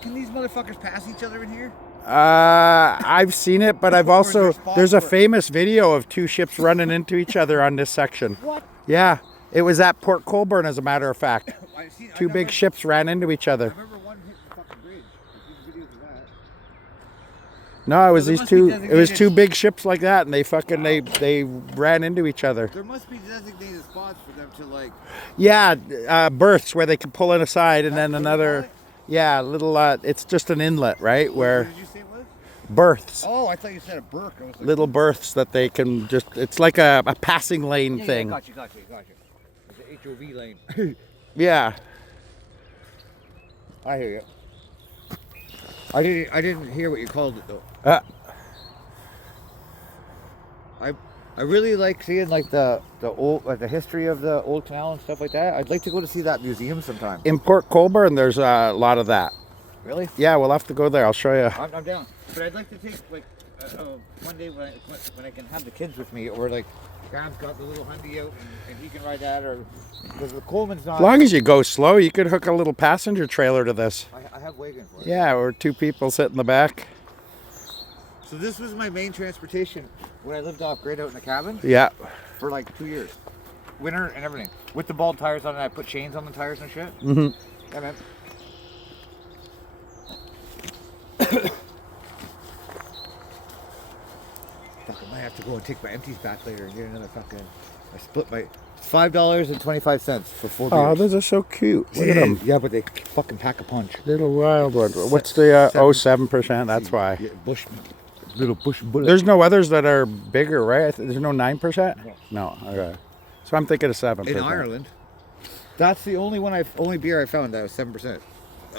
can these motherfuckers pass each other in here? I've seen it, but I've Or is there also spots there's a where- famous video of two ships running into each other on this section. What? Yeah, it was at Port Colborne, as a matter of fact. Two big ships ran into each I other. remember one hit the fucking bridge. I've seen videos of that. No, it was there these must be two. It was designated- two big ships like that, and they fucking they ran into each other. There must be designated spots for them to like. Yeah, berths where they can pull in a side, and then That's what you another. call it? Yeah, little. It's just an inlet, right? What Where did you say it was? berths. Oh, I thought you said a Burke. I was like, Little berths that they can just. It's like a passing lane yeah, thing. Yeah, got you. It's an HOV lane. Yeah. I hear you. I didn't hear what you called it though. I really like seeing like the old the history of the old canal and stuff like that. I'd like to go to see that museum sometime. In Port Colborne, there's a lot of that. Really? Yeah, we'll have to go there. I'll show you. I'm down. But I'd like to take like one day when I can have the kids with me, or like Graham's got the little Hyundai out and he can ride that, or because the Coleman's not. As long as you go slow, you could hook a little passenger trailer to this. I have wagon for it. Yeah, or two people sit in the back. So this was my main transportation when I lived off grid out in the cabin Yeah. for like 2 years, winter and everything. With the bald tires on it, I put chains on the tires and shit. Mm-hmm. Yeah, man. Fuck, I might have to go and take my empties back later and get another fucking. I split my $5.25 for 4 beers. Oh, those are so cute. Look at them. Yeah, but they fucking pack a punch. Little wild ones. What's the 7%? That's why. Yeah, little bush bullet. There's no others that are bigger, right? There's no 9%? No. Okay. So I'm thinking of 7%. In Ireland. That's the only beer I found that was 7%.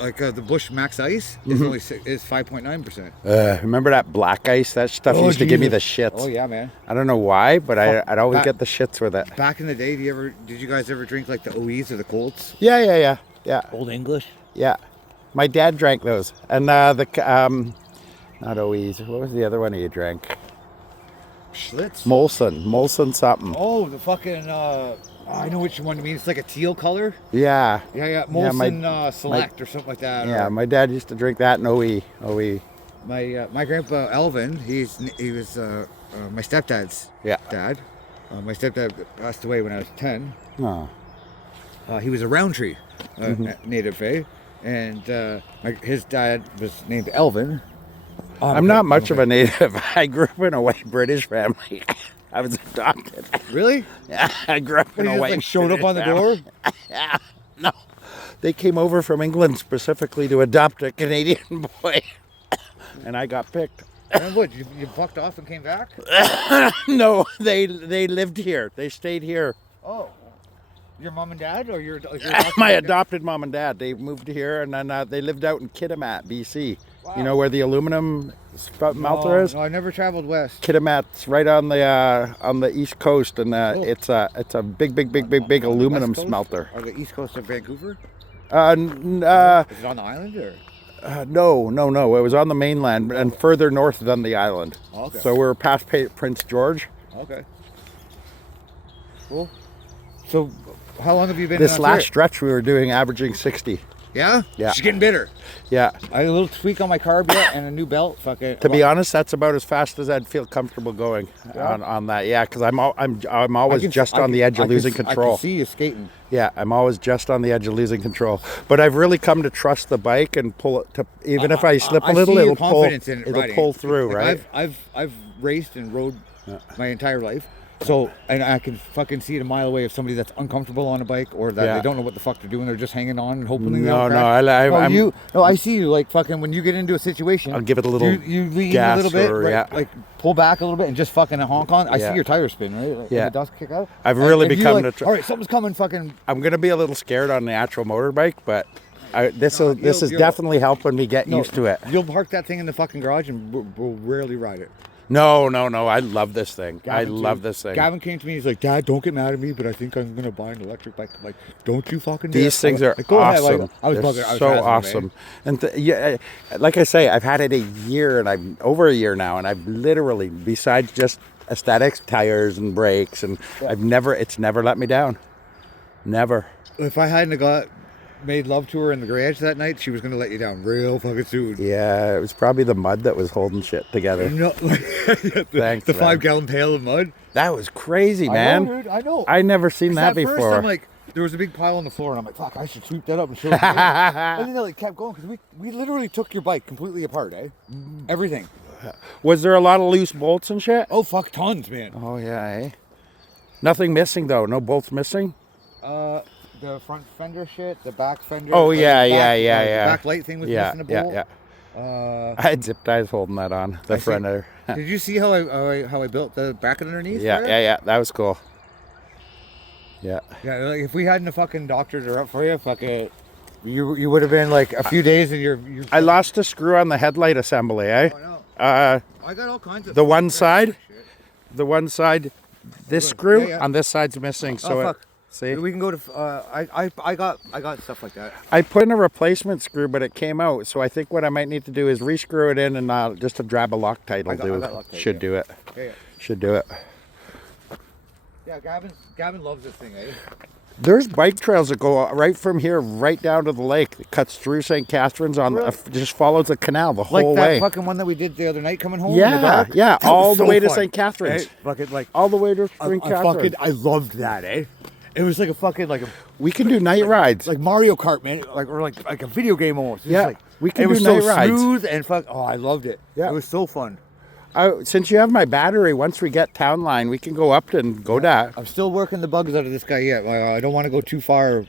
Like the Bush Max Ice is only is 5.9%. Remember that black ice? That stuff Oh, used to give me the Jesus. shits. Oh yeah, man. I don't know why, but I'd always Back- get the shits with it. Back in the day, did you guys ever drink like the OEs or the Colts? Yeah. Old English. Yeah. My dad drank those. And not OEs. What was the other one he drank? Schlitz. Molson something. Oh, the fucking. I know which one you mean. It's like a teal color. Yeah. Yeah. Yeah, Molson Select or something like that. Yeah, or my dad used to drink that in OE. my grandpa Elvin. He was my stepdad's Yeah. dad. My stepdad passed away when I was 10. Oh. He was a Roundtree native, eh? And his dad was named Elvin. I'm not much of a native. I grew up in a white British family. I was adopted. Really? Yeah, I grew up in He a just, white like, showed up British on the family. door? Yeah. No. They came over from England specifically to adopt a Canadian boy. And I got picked. And what, you fucked off and came back? No, they lived here. They stayed here. Oh. Your mom and dad? Or your My adopted mom and dad, they moved here, and then they lived out in Kitimat, BC. Wow. You know where the aluminum Smelter is? No, I never traveled west. Kitimat's right on the east coast, and it's a big aluminum West coast? smelter. Or the east coast of Vancouver? Is Is it on the island or? No. It was on the mainland and further north than the island. Okay. So we're past Prince George. Okay. Cool. So, how long have you been? This in last Ontario? stretch we were doing averaging 60. Yeah. Yeah. She's getting bitter. Yeah. I had a little tweak on my carb yet and a new belt. Fucking. To be honest, that's about as fast as I'd feel comfortable going on that. Yeah, because I'm always just on the edge of losing I control. can see you skating. Yeah, I'm always just on the edge of losing control. But I've really come to trust the bike and pull it to, even if I slip a little, see your it'll pull. confidence in it It'll riding. pull through, Like, right? I've raced and rode my entire life. So, and I can fucking see it a mile away of somebody that's uncomfortable on a bike or that they don't know what the fuck they're doing. They're just hanging on and hoping they don't crash. I see you like fucking when you get into a situation. I'll give it a little You lean gas a little bit, or, right? Like pull back a little bit and just fucking honk on. I see your tires spin, right? Like, Yeah. the dust kick out. I've really And you become like, all right, something's coming. Fucking. I'm gonna be a little scared on the actual motorbike, but this is you'll- definitely helping me get used to it. You'll park that thing in the fucking garage and we'll rarely ride it. No. I love this thing. I Gavin, love too. this thing. Gavin came to me. He's like, "Dad, don't get mad at me, but I think I'm gonna buy an electric bike." I'm like, don't you fucking do These it. things are Like, go ahead. awesome. Like, I was They're bugging. I was so razzing him, awesome. eh? And like I say, I've had it a year, and I'm over a year now, and I've literally, besides just aesthetics, tires and brakes, and it's never let me down. Never. If I hadn't got made love to her in the garage that night, she was gonna let you down real fucking soon. Yeah, it was probably the mud that was holding shit together. No, Thanks, the man. 5-gallon pail of mud. That was crazy, man. I know, dude. I know. I never seen that At first, before. I'm like, there was a big pile on the floor, and I'm like, fuck, I should sweep that up and show it. And then I like kept going because we literally took your bike completely apart, eh? Everything. Was there a lot of loose bolts and shit? Oh fuck, tons, man. Oh yeah, eh? Nothing missing though. No bolts missing. The front fender shit, the back fender. Oh, like, yeah, the back, yeah. The back light thing was missing a bolt. Yeah. I had zip ties holding that on the front there. Did you see how I built the bracket underneath? Yeah. That was cool. Yeah. Yeah, like if we hadn't fucking doctored her up for you, fuck it, you would have been like a few days and you're. I lost a screw on the headlight assembly, eh? Oh, no. Uh, I got all kinds of. the one side, shit. this screw Yeah. on this side's missing. So Oh fuck. see, We can go to. I got stuff like that. I put in a replacement screw, but it came out. So I think what I might need to do is re-screw it in, and just a drab a Loctite will I got Loctite, Should yeah. do it. Yeah. Should do it. Yeah, Gavin loves this thing, eh? There's bike trails that go right from here right down to the lake. It cuts through St. Catharines just follows the canal the whole Like that way. fucking one that we did the other night coming home. in the dark. Yeah, That all was the so way to fun. St. Catharines. Eh? Fucking like All the way to St. Catharines. I loved that, eh? It was like a fucking We can do night rides. like Mario Kart, man, or like a video game almost. It's Yeah, like, we can it do was so night rides. smooth and fuck. Oh, I loved it. Yeah. It was so fun. Since you have my battery, once we get town line, we can go up and go that. I'm still working the bugs out of this guy yet. I don't want to go too far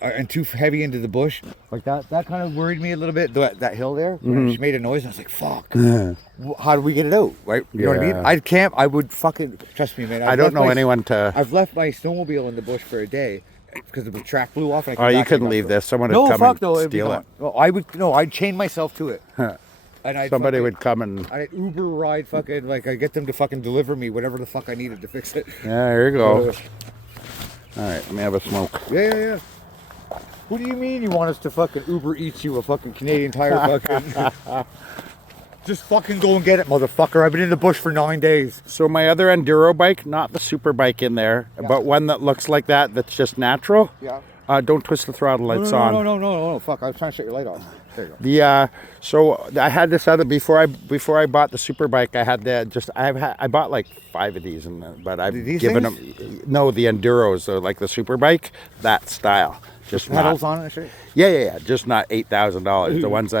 and too heavy into the bush. Like that kind of worried me a little bit. That hill there, she made a noise. And I was like, "Fuck! How do we get it out?" Right? You know what I mean? Yeah. I'd camp. I would fucking trust me, man. I don't know anyone to. I've left my snowmobile in the bush for a day because the track blew off. And I Oh, came you back couldn't and leave got this. Someone would No, come fuck and no. It'd be steal it. gone. No, I would. No, I'd chain myself to it. And I'd Somebody fucking- would come and. I'd Uber ride fucking like I get them to fucking deliver me whatever the fuck I needed to fix it. Yeah, here you go. All right, let me have a smoke. Yeah. What do you mean you want us to fucking Uber Eats you a fucking Canadian Tire fucking? Just fucking go and get it, motherfucker. I've been in the bush for 9 days. So my other enduro bike, not the super bike in there, but one that looks like that's just natural. Yeah. Don't twist the throttle lights on. No. Fuck, I was trying to shut your light off. There you go. So I had this other before I bought the super bike. I had I bought like 5 of these, but I've These given things? them the enduros, so like the super bike, that style. Just Pedals not, on it and shit? yeah. Just not $8,000. The ones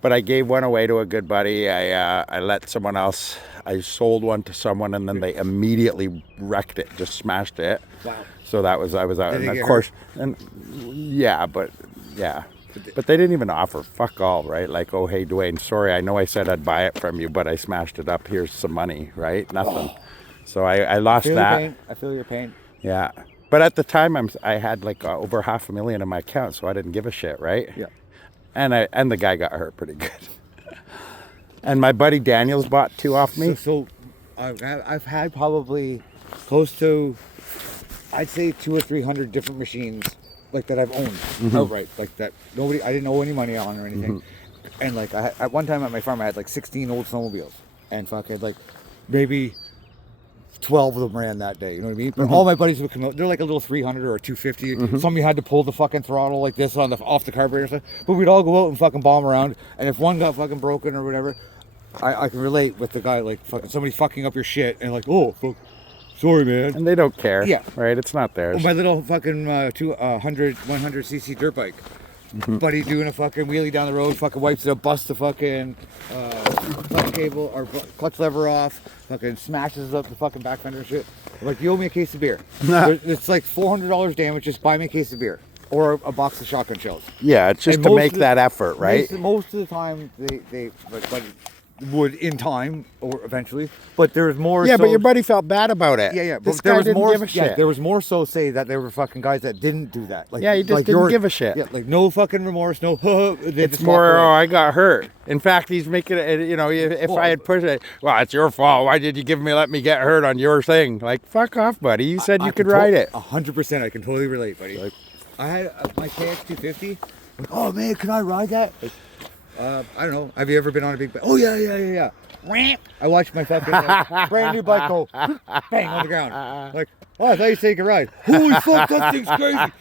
but I gave one away to a good buddy. I let someone else. I sold one to someone, and then they immediately wrecked it, just smashed it. Wow. So I was out, Did and it of get course, and yeah. But they didn't even offer fuck all, right? Like, oh hey Dwayne, sorry, I know I said I'd buy it from you, but I smashed it up. Here's some money, right? Nothing. So I lost that. I feel your pain. Yeah. But at the time, I had like over $500,000 in my account, so I didn't give a shit, right? Yeah. And the guy got hurt pretty good. And my buddy Daniel's bought 2 off me. So I've had probably close to, I'd say 200 or 300 different machines like that I've owned outright, like that I didn't owe any money on or anything. And like at one time at my farm I had like 16 old snowmobiles, and fucking like maybe 12 of them ran that day, you know what I mean? But all my buddies would come out, they're like a little 300 or a 250. Some you had to pull the fucking throttle like this off the carburetor and stuff. But we'd all go out and fucking bomb around, and if one got fucking broken or whatever, I can relate with the guy, like fucking somebody fucking up your shit and like, oh fuck, sorry man. And they don't care. Yeah. Right? It's not theirs. Oh, my little fucking 100cc dirt bike. Buddy doing a fucking wheelie down the road, fucking wipes it up, busts the fucking clutch cable or clutch lever off, fucking smashes up the fucking back fender and shit. I'm like, you owe me a case of beer. It's like $400 damage, just buy me a case of beer. Or a box of shotgun shells. Yeah, it's just And to most make of the- that effort, right? Most of the time, they but would in time or eventually. But there was more. Yeah, so, but your buddy felt bad about it. Yeah, yeah. This but there guy was didn't more, give a shit. there was more so say that there were fucking guys that didn't do that. Like, Yeah, he just like didn't give a shit. Yeah, like no fucking remorse, no. They It's just more, walk oh, away. I got hurt. In fact, he's making it, you know, if I had pushed it, well, it's your fault. Why did you let me get hurt on your thing? Like, fuck off, buddy. You said you could ride it. 100%. I can totally relate, buddy. Like, I had my KX250. Like, oh man, can I ride that? Like, I don't know. Have you ever been on a big bike? Oh yeah. I watched my fucking brand new bike go bang on the ground. Like, oh, I thought you said you could ride. Holy fuck, that thing's crazy.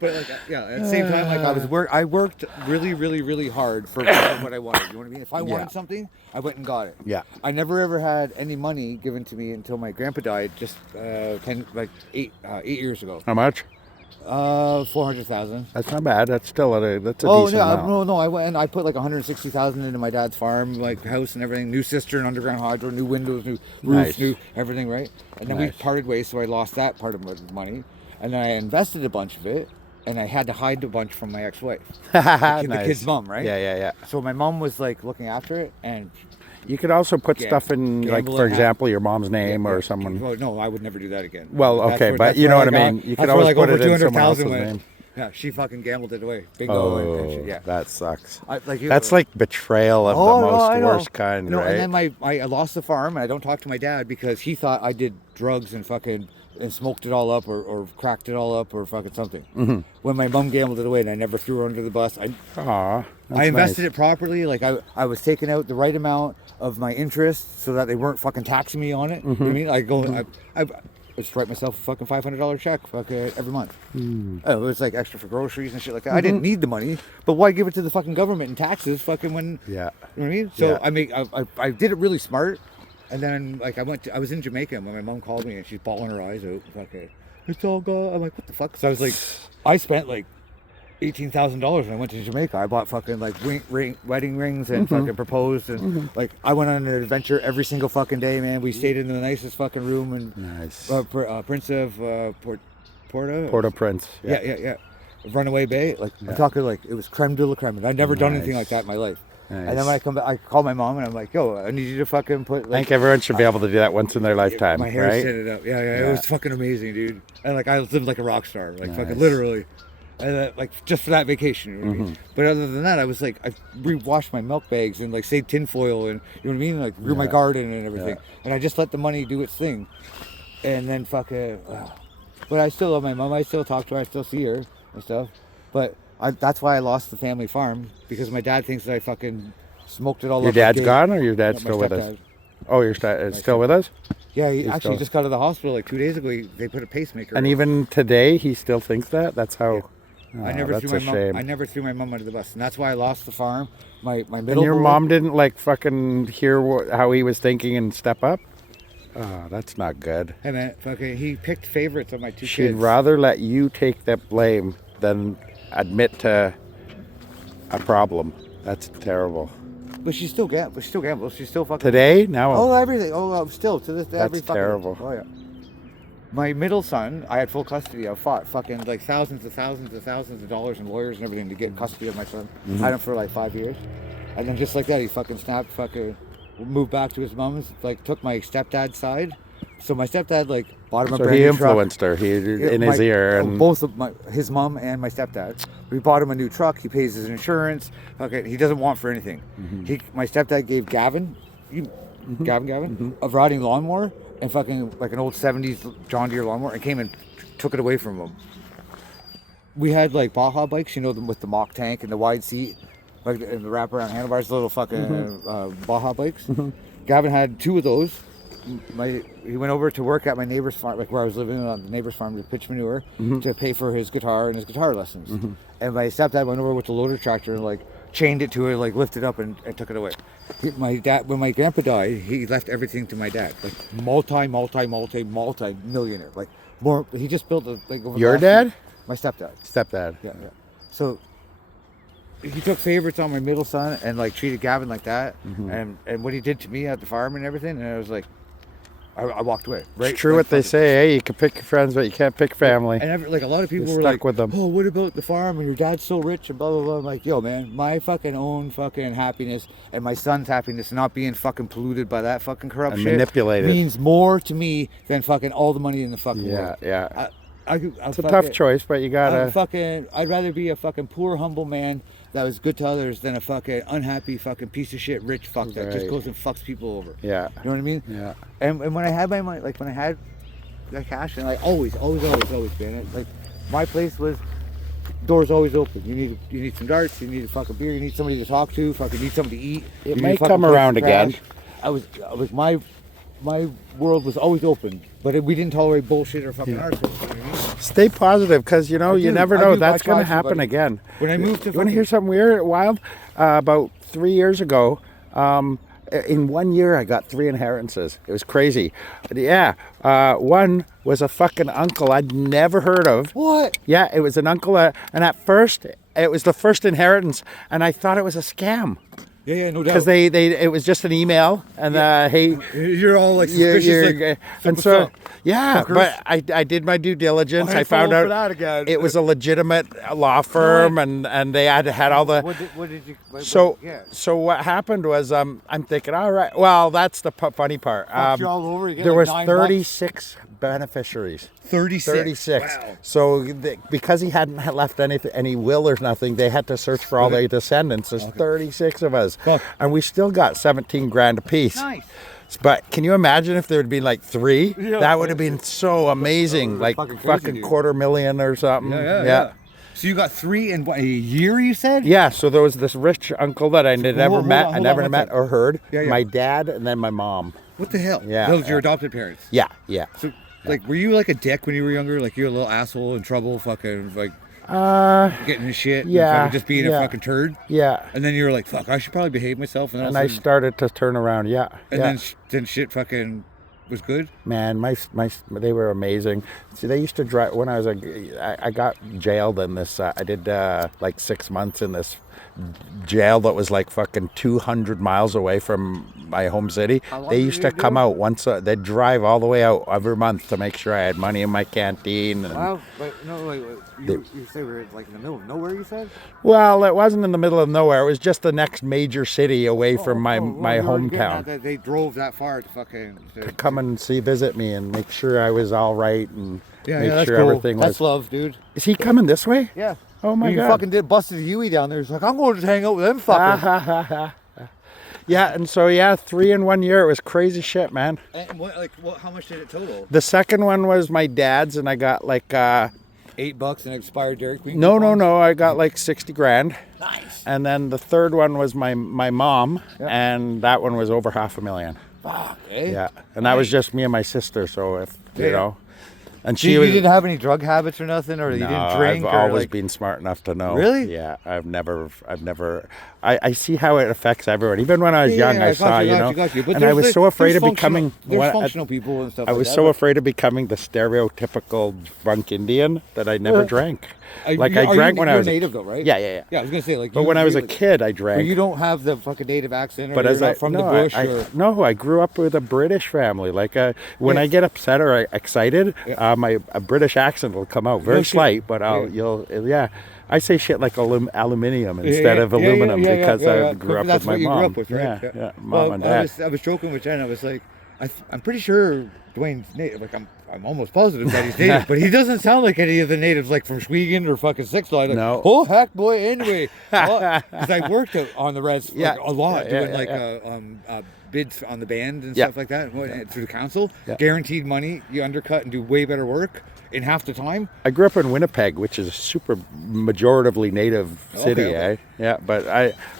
But like, yeah, at the same time, like I worked really, really, really hard for what I wanted. You know what I mean? If I wanted something, I went and got it. Yeah. I never ever had any money given to me until my grandpa died, just 8 years ago. How much? 400,000. That's not bad. That's still that's a Oh decent yeah, amount. no, I went and I put like 160,000 into my dad's farm, like house and everything, new cistern, underground hydro, new windows, new roof, Nice. new everything, right? And then we Nice. parted ways, so I lost that part of my money, and then I invested a bunch of it, and I had to hide a bunch from my ex-wife, the Nice. kid's mom, right? Yeah. So my mom was like looking after it, and You could also put Yeah. stuff in, like, Gamble for and example, your mom's name or someone. Well, no, I would never do that again. Well, That's okay, where- but that's you know where what I got- mean. You that's could where, always like, put over it in someone 200,000 else's went. name. Yeah, she fucking gambled it away. Bingo and shit. Yeah. That sucks. Like That's like betrayal of the most worst kind, No, right? and then I lost the farm, and I don't talk to my dad because he thought I did drugs and fucking and smoked it all up or cracked it all up or fucking something. Mm-hmm. When my mom gambled it away and I never threw her under the bus, Aw, I invested it properly. Like I was taking out the right amount of my interest so that they weren't fucking taxing me on it. You know what I mean? I go, I just write myself a fucking $500 check every month. Oh, it was like extra for groceries and shit like that. I didn't need the money, but why give it to the fucking government in taxes? Fucking when Yeah. you know what I mean? So Yeah. I did it really smart, and then like I was in Jamaica when my mom called me and she's bawling her eyes out. Fucking, it's all gone. I'm like, what the fuck? So I was like, I spent like $18,000 when I went to Jamaica. I bought fucking like wedding rings and fucking proposed and like I went on an adventure every single fucking day, man. We stayed in the nicest fucking room and Nice. Prince of Porta. Port-au-Prince. Yeah. Runaway Bay. Like I'm talking like it was creme de la creme. And I'd never done anything like that in my life. Nice. And then when I come back, I call my mom and I'm like, yo, I need you to fucking put I like think everyone should be able to do that once in their lifetime, my hair right? set it up. Yeah, Yeah. it was fucking amazing, dude. And like I lived like a rock star, like Nice. fucking literally. And like just for that vacation. You know what I mean? But other than that, I was like, I rewashed my milk bags and like saved tinfoil and you know what I mean, like grew my Yeah. garden and everything. Yeah. And I just let the money do its thing. And then fucking, but I still love my mom. I still talk to her. I still see her and stuff. But that's why I lost the family farm because my dad thinks that I fucking smoked it all Your up. dad's like gone, or your dad's my still with us? stepdad. Oh, your dad is still with us? Yeah, he He's actually still- just got out of the hospital like 2 days ago. They put a pacemaker. And in. even today, he still thinks that? That's how... I never that's threw a my mom. shame. I never threw my mom under the bus, and that's why I lost the farm. My middle. And your boy- mom didn't, like, fucking hear how he was thinking and step up? Oh, that's not good. Hey man, fucking, he picked favorites of my two She'd kids. rather let you take the blame than admit to a problem. That's terrible. But she still gambles. She still gambles. She still fucking. Today? Now? Oh, everything. Oh, still to this day. That's every fucking, terrible. Oh yeah. My middle son, I had full custody. I fought fucking like thousands of dollars in lawyers and everything to get custody of my son. I had him for like 5 years, and then just like that, he fucking snapped. Fucking moved back to his mom's. Like took my stepdad's side, So my stepdad like bought him a So brand he new truck. influenced her. He in his ear, and both of his mom and my stepdad. We bought him a new truck. He pays his insurance. Okay, he doesn't want for anything. My stepdad gave Gavin, a riding lawnmower and fucking like an old 70s John Deere lawnmower, and came and took it away from him. We had like Baja bikes, you know, them with the mock tank and the wide seat, like and the wraparound handlebars, little fucking Baja bikes. Gavin had 2 of those. He went over to work at my neighbor's farm, like where I was living on the neighbor's farm, to pitch manure to pay for his guitar and his guitar lessons. And my stepdad went over with the loader tractor and like chained it to it, like lifted up and took it away. My dad, when my grandpa died, he left everything to my dad, like multi millionaire, like more. He just built a, like over the your last dad? year- My stepdad. Stepdad. Yeah. So he took favorites on my middle son and like treated Gavin like that, and what he did to me at the farm and everything, and I was like, I walked away. Right? It's true Like, what they fucking- say. Hey, you can pick your friends, but you can't pick family. And like a lot of people You're were stuck like, with them. "Oh, what about the farm? And your dad's so rich and blah blah blah." I'm like, "Yo, man, my fucking own fucking happiness and my son's happiness not being fucking polluted by that fucking corrupt And shit manipulated. means more to me than fucking all the money in the fucking world." Yeah. It's It's a tough choice, but you gotta. I'd rather be a fucking poor, humble man that was good to others than a fucking unhappy fucking piece of shit rich fuck that just Right. goes and fucks people over. Yeah. You know what I mean? Yeah. And when I had my money, like when I had that cash, and like always, man. Like my place was doors always open. You need some darts. You need a fucking beer. You need somebody to talk to. Fucking need something to eat. It you may need a fucking come place around to again. crash. I was my world was always open, but we didn't tolerate bullshit or fucking arseholes. You know what I mean? Stay positive, because you know you do, never I know. do. That's I going to try to, happen buddy. again. When I moved to You want to hear something weird, wild? About 3 years ago, in 1 year, I got 3 inheritances. It was crazy. Yeah. One was a fucking uncle I'd never heard of. What? Yeah, it was an uncle, and at first, it was the first inheritance, and I thought it was a scam. Yeah, no doubt. Because it was just an email, and hey, You're all like suspicious. you're, Like, and what's so up? yeah, Fuckers. but I did my due diligence. I found falling for out that again. it was a legitimate law firm, and they had all the. What did you? So yeah. so what happened was I'm thinking, all right, well, that's the funny part. Fucked you all over, you get There like was $9. 36 beneficiaries. 36. Wow. So because he hadn't left any will or nothing, they had to search for all their descendants. There's 36 of us, Fuck. and we still got 17 grand apiece. Nice. But can you imagine if there would been like 3? Yeah. That would have been so amazing, like fucking crazy, fucking dude. $250,000 or something. Yeah. So you got 3 in what, a year? You said? Yeah, so there was this rich uncle that I never hold met. on, I hold never on one met second. or heard. Yeah, yeah. My dad and then my mom. What the hell? Yeah, Those yeah. your adopted parents. Yeah. So, like, were you like a dick when you were younger? Like, you're a little asshole in trouble, fucking like getting in shit. And yeah, fucking just being a yeah. fucking turd. Yeah. And then you were like, fuck, I should probably behave myself. And, all And of a I sudden- started to turn around. Yeah. And yeah. then shit fucking was good. Man, they were amazing. See, they used to drive when I was I got jailed in this. I did like 6 months in this jail that was like fucking 200 miles away from my home city. How long They did used you to do come it? out once. They'd drive all the way out every month to make sure I had money in my canteen. And, Wow. But no, wait. You say we were like in the middle of nowhere, you said? well, it wasn't in the middle of nowhere. It was just the next major city away from my you weren't getting hometown. at that they drove that far to fucking... To come and visit me and make sure I was all right and make that's sure cool. everything That's was. love, dude. Is he coming this way? Yeah. Oh my you God. fucking busted the Huey down there. He's like, I'm going to hang out with them fuckers. Yeah, and so 3 in 1 year. It was crazy shit, man. And how much did it total? The second one was my dad's, and I got like $8 and expired Dairy Queen. no, coupons? I got like 60 grand. Nice. And then the third one was my mom, and that one was over $500,000. Fuck, eh? Yeah, and that was just me and my sister. So if you Yeah. know, and You, she was. you didn't have any drug habits or nothing, or you didn't drink? I've or always like, been smart enough to know. Really? Yeah, I've never. I see how it affects everyone. Even when I was young, I saw, got you. But and I was so afraid of there's becoming. There's functional people and stuff. I like was that, so but- afraid of becoming the stereotypical drunk Indian that I never drank. Like I Are drank you, when you're I was native though, right? Yeah, yeah, yeah. Yeah, I was gonna say like. But when I was a kid, I drank. But you don't have the fucking native accent, or But you're as not I from no, the bush. no, I grew up with a British family. Like when I get upset or excited, my a British accent will come out. Very No shit. slight, but I say shit like aluminium instead of aluminum because I grew up That's with my what you mom. grew up with, right? Yeah, mom Well, and dad. I was joking with Jen. I was like, I'm pretty sure Dwayne's native. Like I'm almost positive that he's native, but he doesn't sound like any of the natives, like from Schwegen or fucking Six Line. Like, No. Oh heck, boy. Anyway, because I worked on the Reds Yeah. a lot, Yeah, doing yeah, bids on the band and Yeah. stuff like that through the council. Yeah. Guaranteed money, you undercut and do way better work in half the time. I grew up in Winnipeg, which is a super majoritively native city, okay. eh? Yeah, but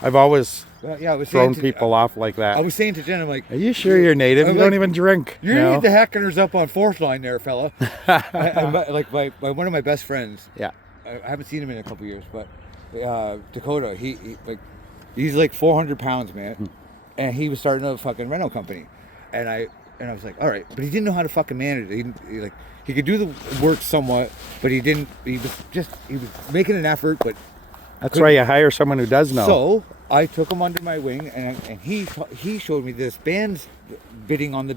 I've always Yeah, I was thrown saying to, people off like that. I was saying to Jen, I'm like, Are you sure you're native? I'm You don't like, even drink. you No? need the Heckeners up on fourth line there, fella. Like one of my best friends. Yeah. I haven't seen him in a couple years, but Dakota, he's like 400 pounds, man, and he was starting a fucking rental company, and I was like, all right, but he didn't know how to fucking manage it. He could do the work somewhat, but he didn't. He was making an effort, but That's why you hire someone who does know. so I took him under my wing, and he showed me this band's bidding on the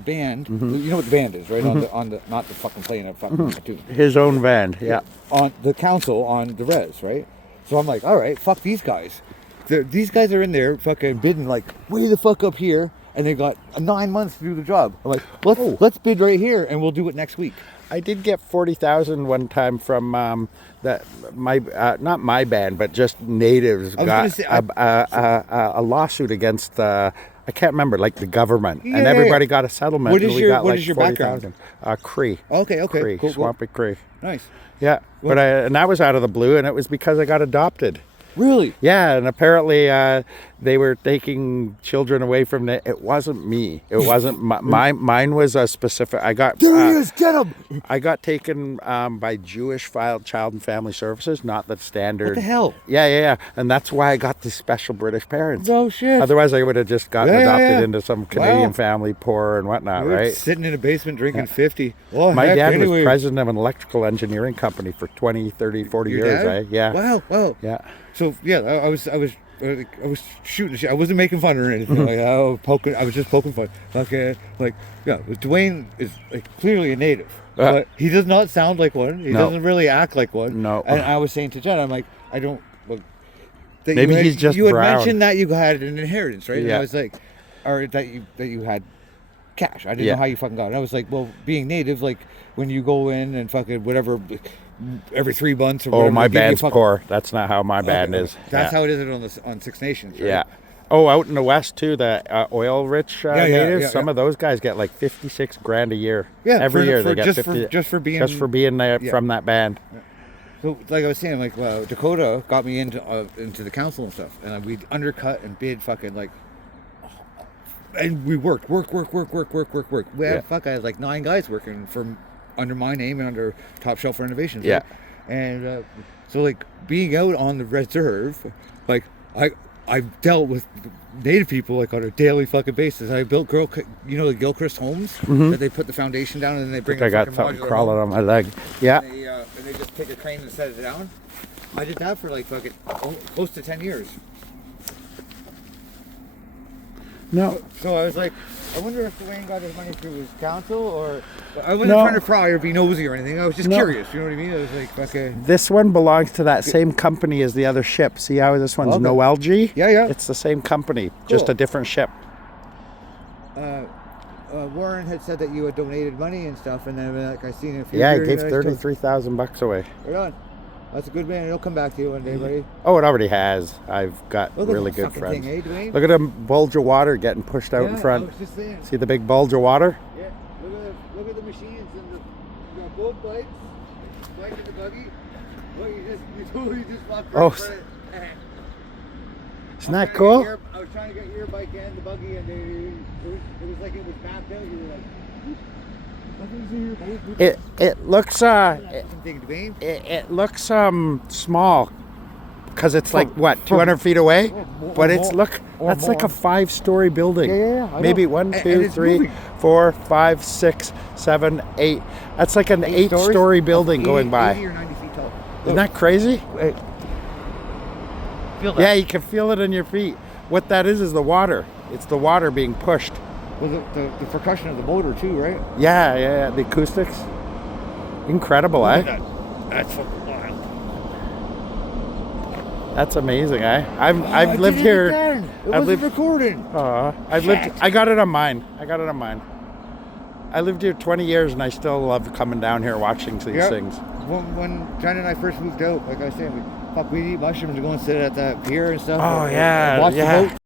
band. Mm-hmm. You know what the band is, right? On the not the fucking plane, a fucking cartoon. His own band, yeah. On the council on the res, right? So I'm like, all right, fuck these guys. These guys are in there fucking bidding like way the fuck up here, and they got 9 months to do the job. I'm like, let's bid right here, and we'll do it next week. I did get 40,000 one time from not my band, but just natives I was got gonna say, a lawsuit against I can't remember, like the government, Yeah, and yeah, everybody yeah. got a settlement. What and is we your- got what like is your 40,000. Cree. Okay, Cree, cool, cool. Swampy Cree. Nice. Yeah, but and that was out of the blue, and it was because I got adopted. Really? Yeah, and apparently they were taking children away from the. It wasn't me. It wasn't mine was a specific. I got. There he is. Get him. I got taken by Jewish Child and Family Services, not the standard. What the hell? Yeah, and that's why I got these special British parents. No shit. Otherwise, I would have just gotten Yeah, adopted yeah. into some Canadian Wow. family, poor and whatnot, You're right? sitting in a basement drinking 50. Well, My heck, dad anyway. was president of an electrical engineering company for 20, 30, 40 Your years, dad? eh? Yeah. Wow. Yeah. So yeah, I was shooting shit. I wasn't making fun or anything. Like I was just poking fun. Okay, like yeah, Dwayne is like clearly a native, but he does not sound like one. He No. doesn't really act like one. No. And I was saying to Jen, I'm like, I don't. Look, that Maybe you had, he's just you had brown. mentioned that you had an inheritance, right? And Yeah. I was like, or that you had cash. I didn't Yeah. know how you fucking got it. And I was like, well, being native, like when you go in and fucking whatever. Every 3 months or whatever. Oh, my they give you band's fucking- poor. That's not how my band Okay, is. That's yeah. how it is on Six Nations. Right? Yeah. Oh, out in the west too, the oil-rich natives. yeah, some yeah. of those guys get like 56 grand a year. Yeah, every year they get just 50, for being there yeah. from that band. So, like I was saying, like Dakota got me into the council and stuff, and we'd undercut and bid fucking like, and we work. We had I had like 9 guys working from under my name and under Top Shelf Renovations. Yeah. Right? And so like being out on the reserve, like I've dealt with native people like on a daily fucking basis. I built the Gilchrist homes that they put the foundation down and then they bring. I got something crawling on my leg. Yeah. And they just take a crane and set it down. I did that for like fucking close to 10 years. No. So I was like, I wonder if Dwayne got his money through his council or. I wasn't No. trying to pry or be nosy or anything. I was just No. curious. You know what I mean? I was like, fucking. This one belongs to that same company as the other ship. See how this one's Okay. Noelg? Yeah. It's the same company, just Cool. a different ship. Warren had said that you had donated money and stuff, and then like I seen a few. Yeah, I years gave ago, I told- $33,000 away. Right on. That's a good man. It'll come back to you one day, buddy. Oh, it already has. I've got Look at really that good fucking friends. thing, eh, Dwayne? Look at them bulge of water getting pushed out in I front. was just saying. See the big bulge of water? Yeah, look at the machines and you got both bikes, bike in the buggy. Look, you totally just walked Oh, right in front of it. Isn't that cool? I was trying to get your bike and the buggy, and it was like it was mapped out. You were like, It looks something, Dwayne. it looks small because it's like what 200 feet away, but it's that's like a 5-story building. Yeah, I Maybe know. 1, And 2, it's 3, moving. 4, 5, 6, 7, 8. That's like an 8 stories? 8-story building going 80 by. or 90 feet tall. Isn't that crazy? Feel that? Yeah, you can feel it in your feet. What that is the water. It's the water being pushed. Well, the percussion of the motor too, right? Yeah. The acoustics. Incredible, eh? That's fucking wild. That's amazing, eh? I've lived here. It I've wasn't lived. recording. I've lived. Shit. I got it on mine. I lived here 20 years, and I still love coming down here watching these Yep. things. When China and I first moved out, like I was saying, we'd eat mushrooms and go and sit at that pier and stuff. Oh, and yeah, watch yeah. the boat.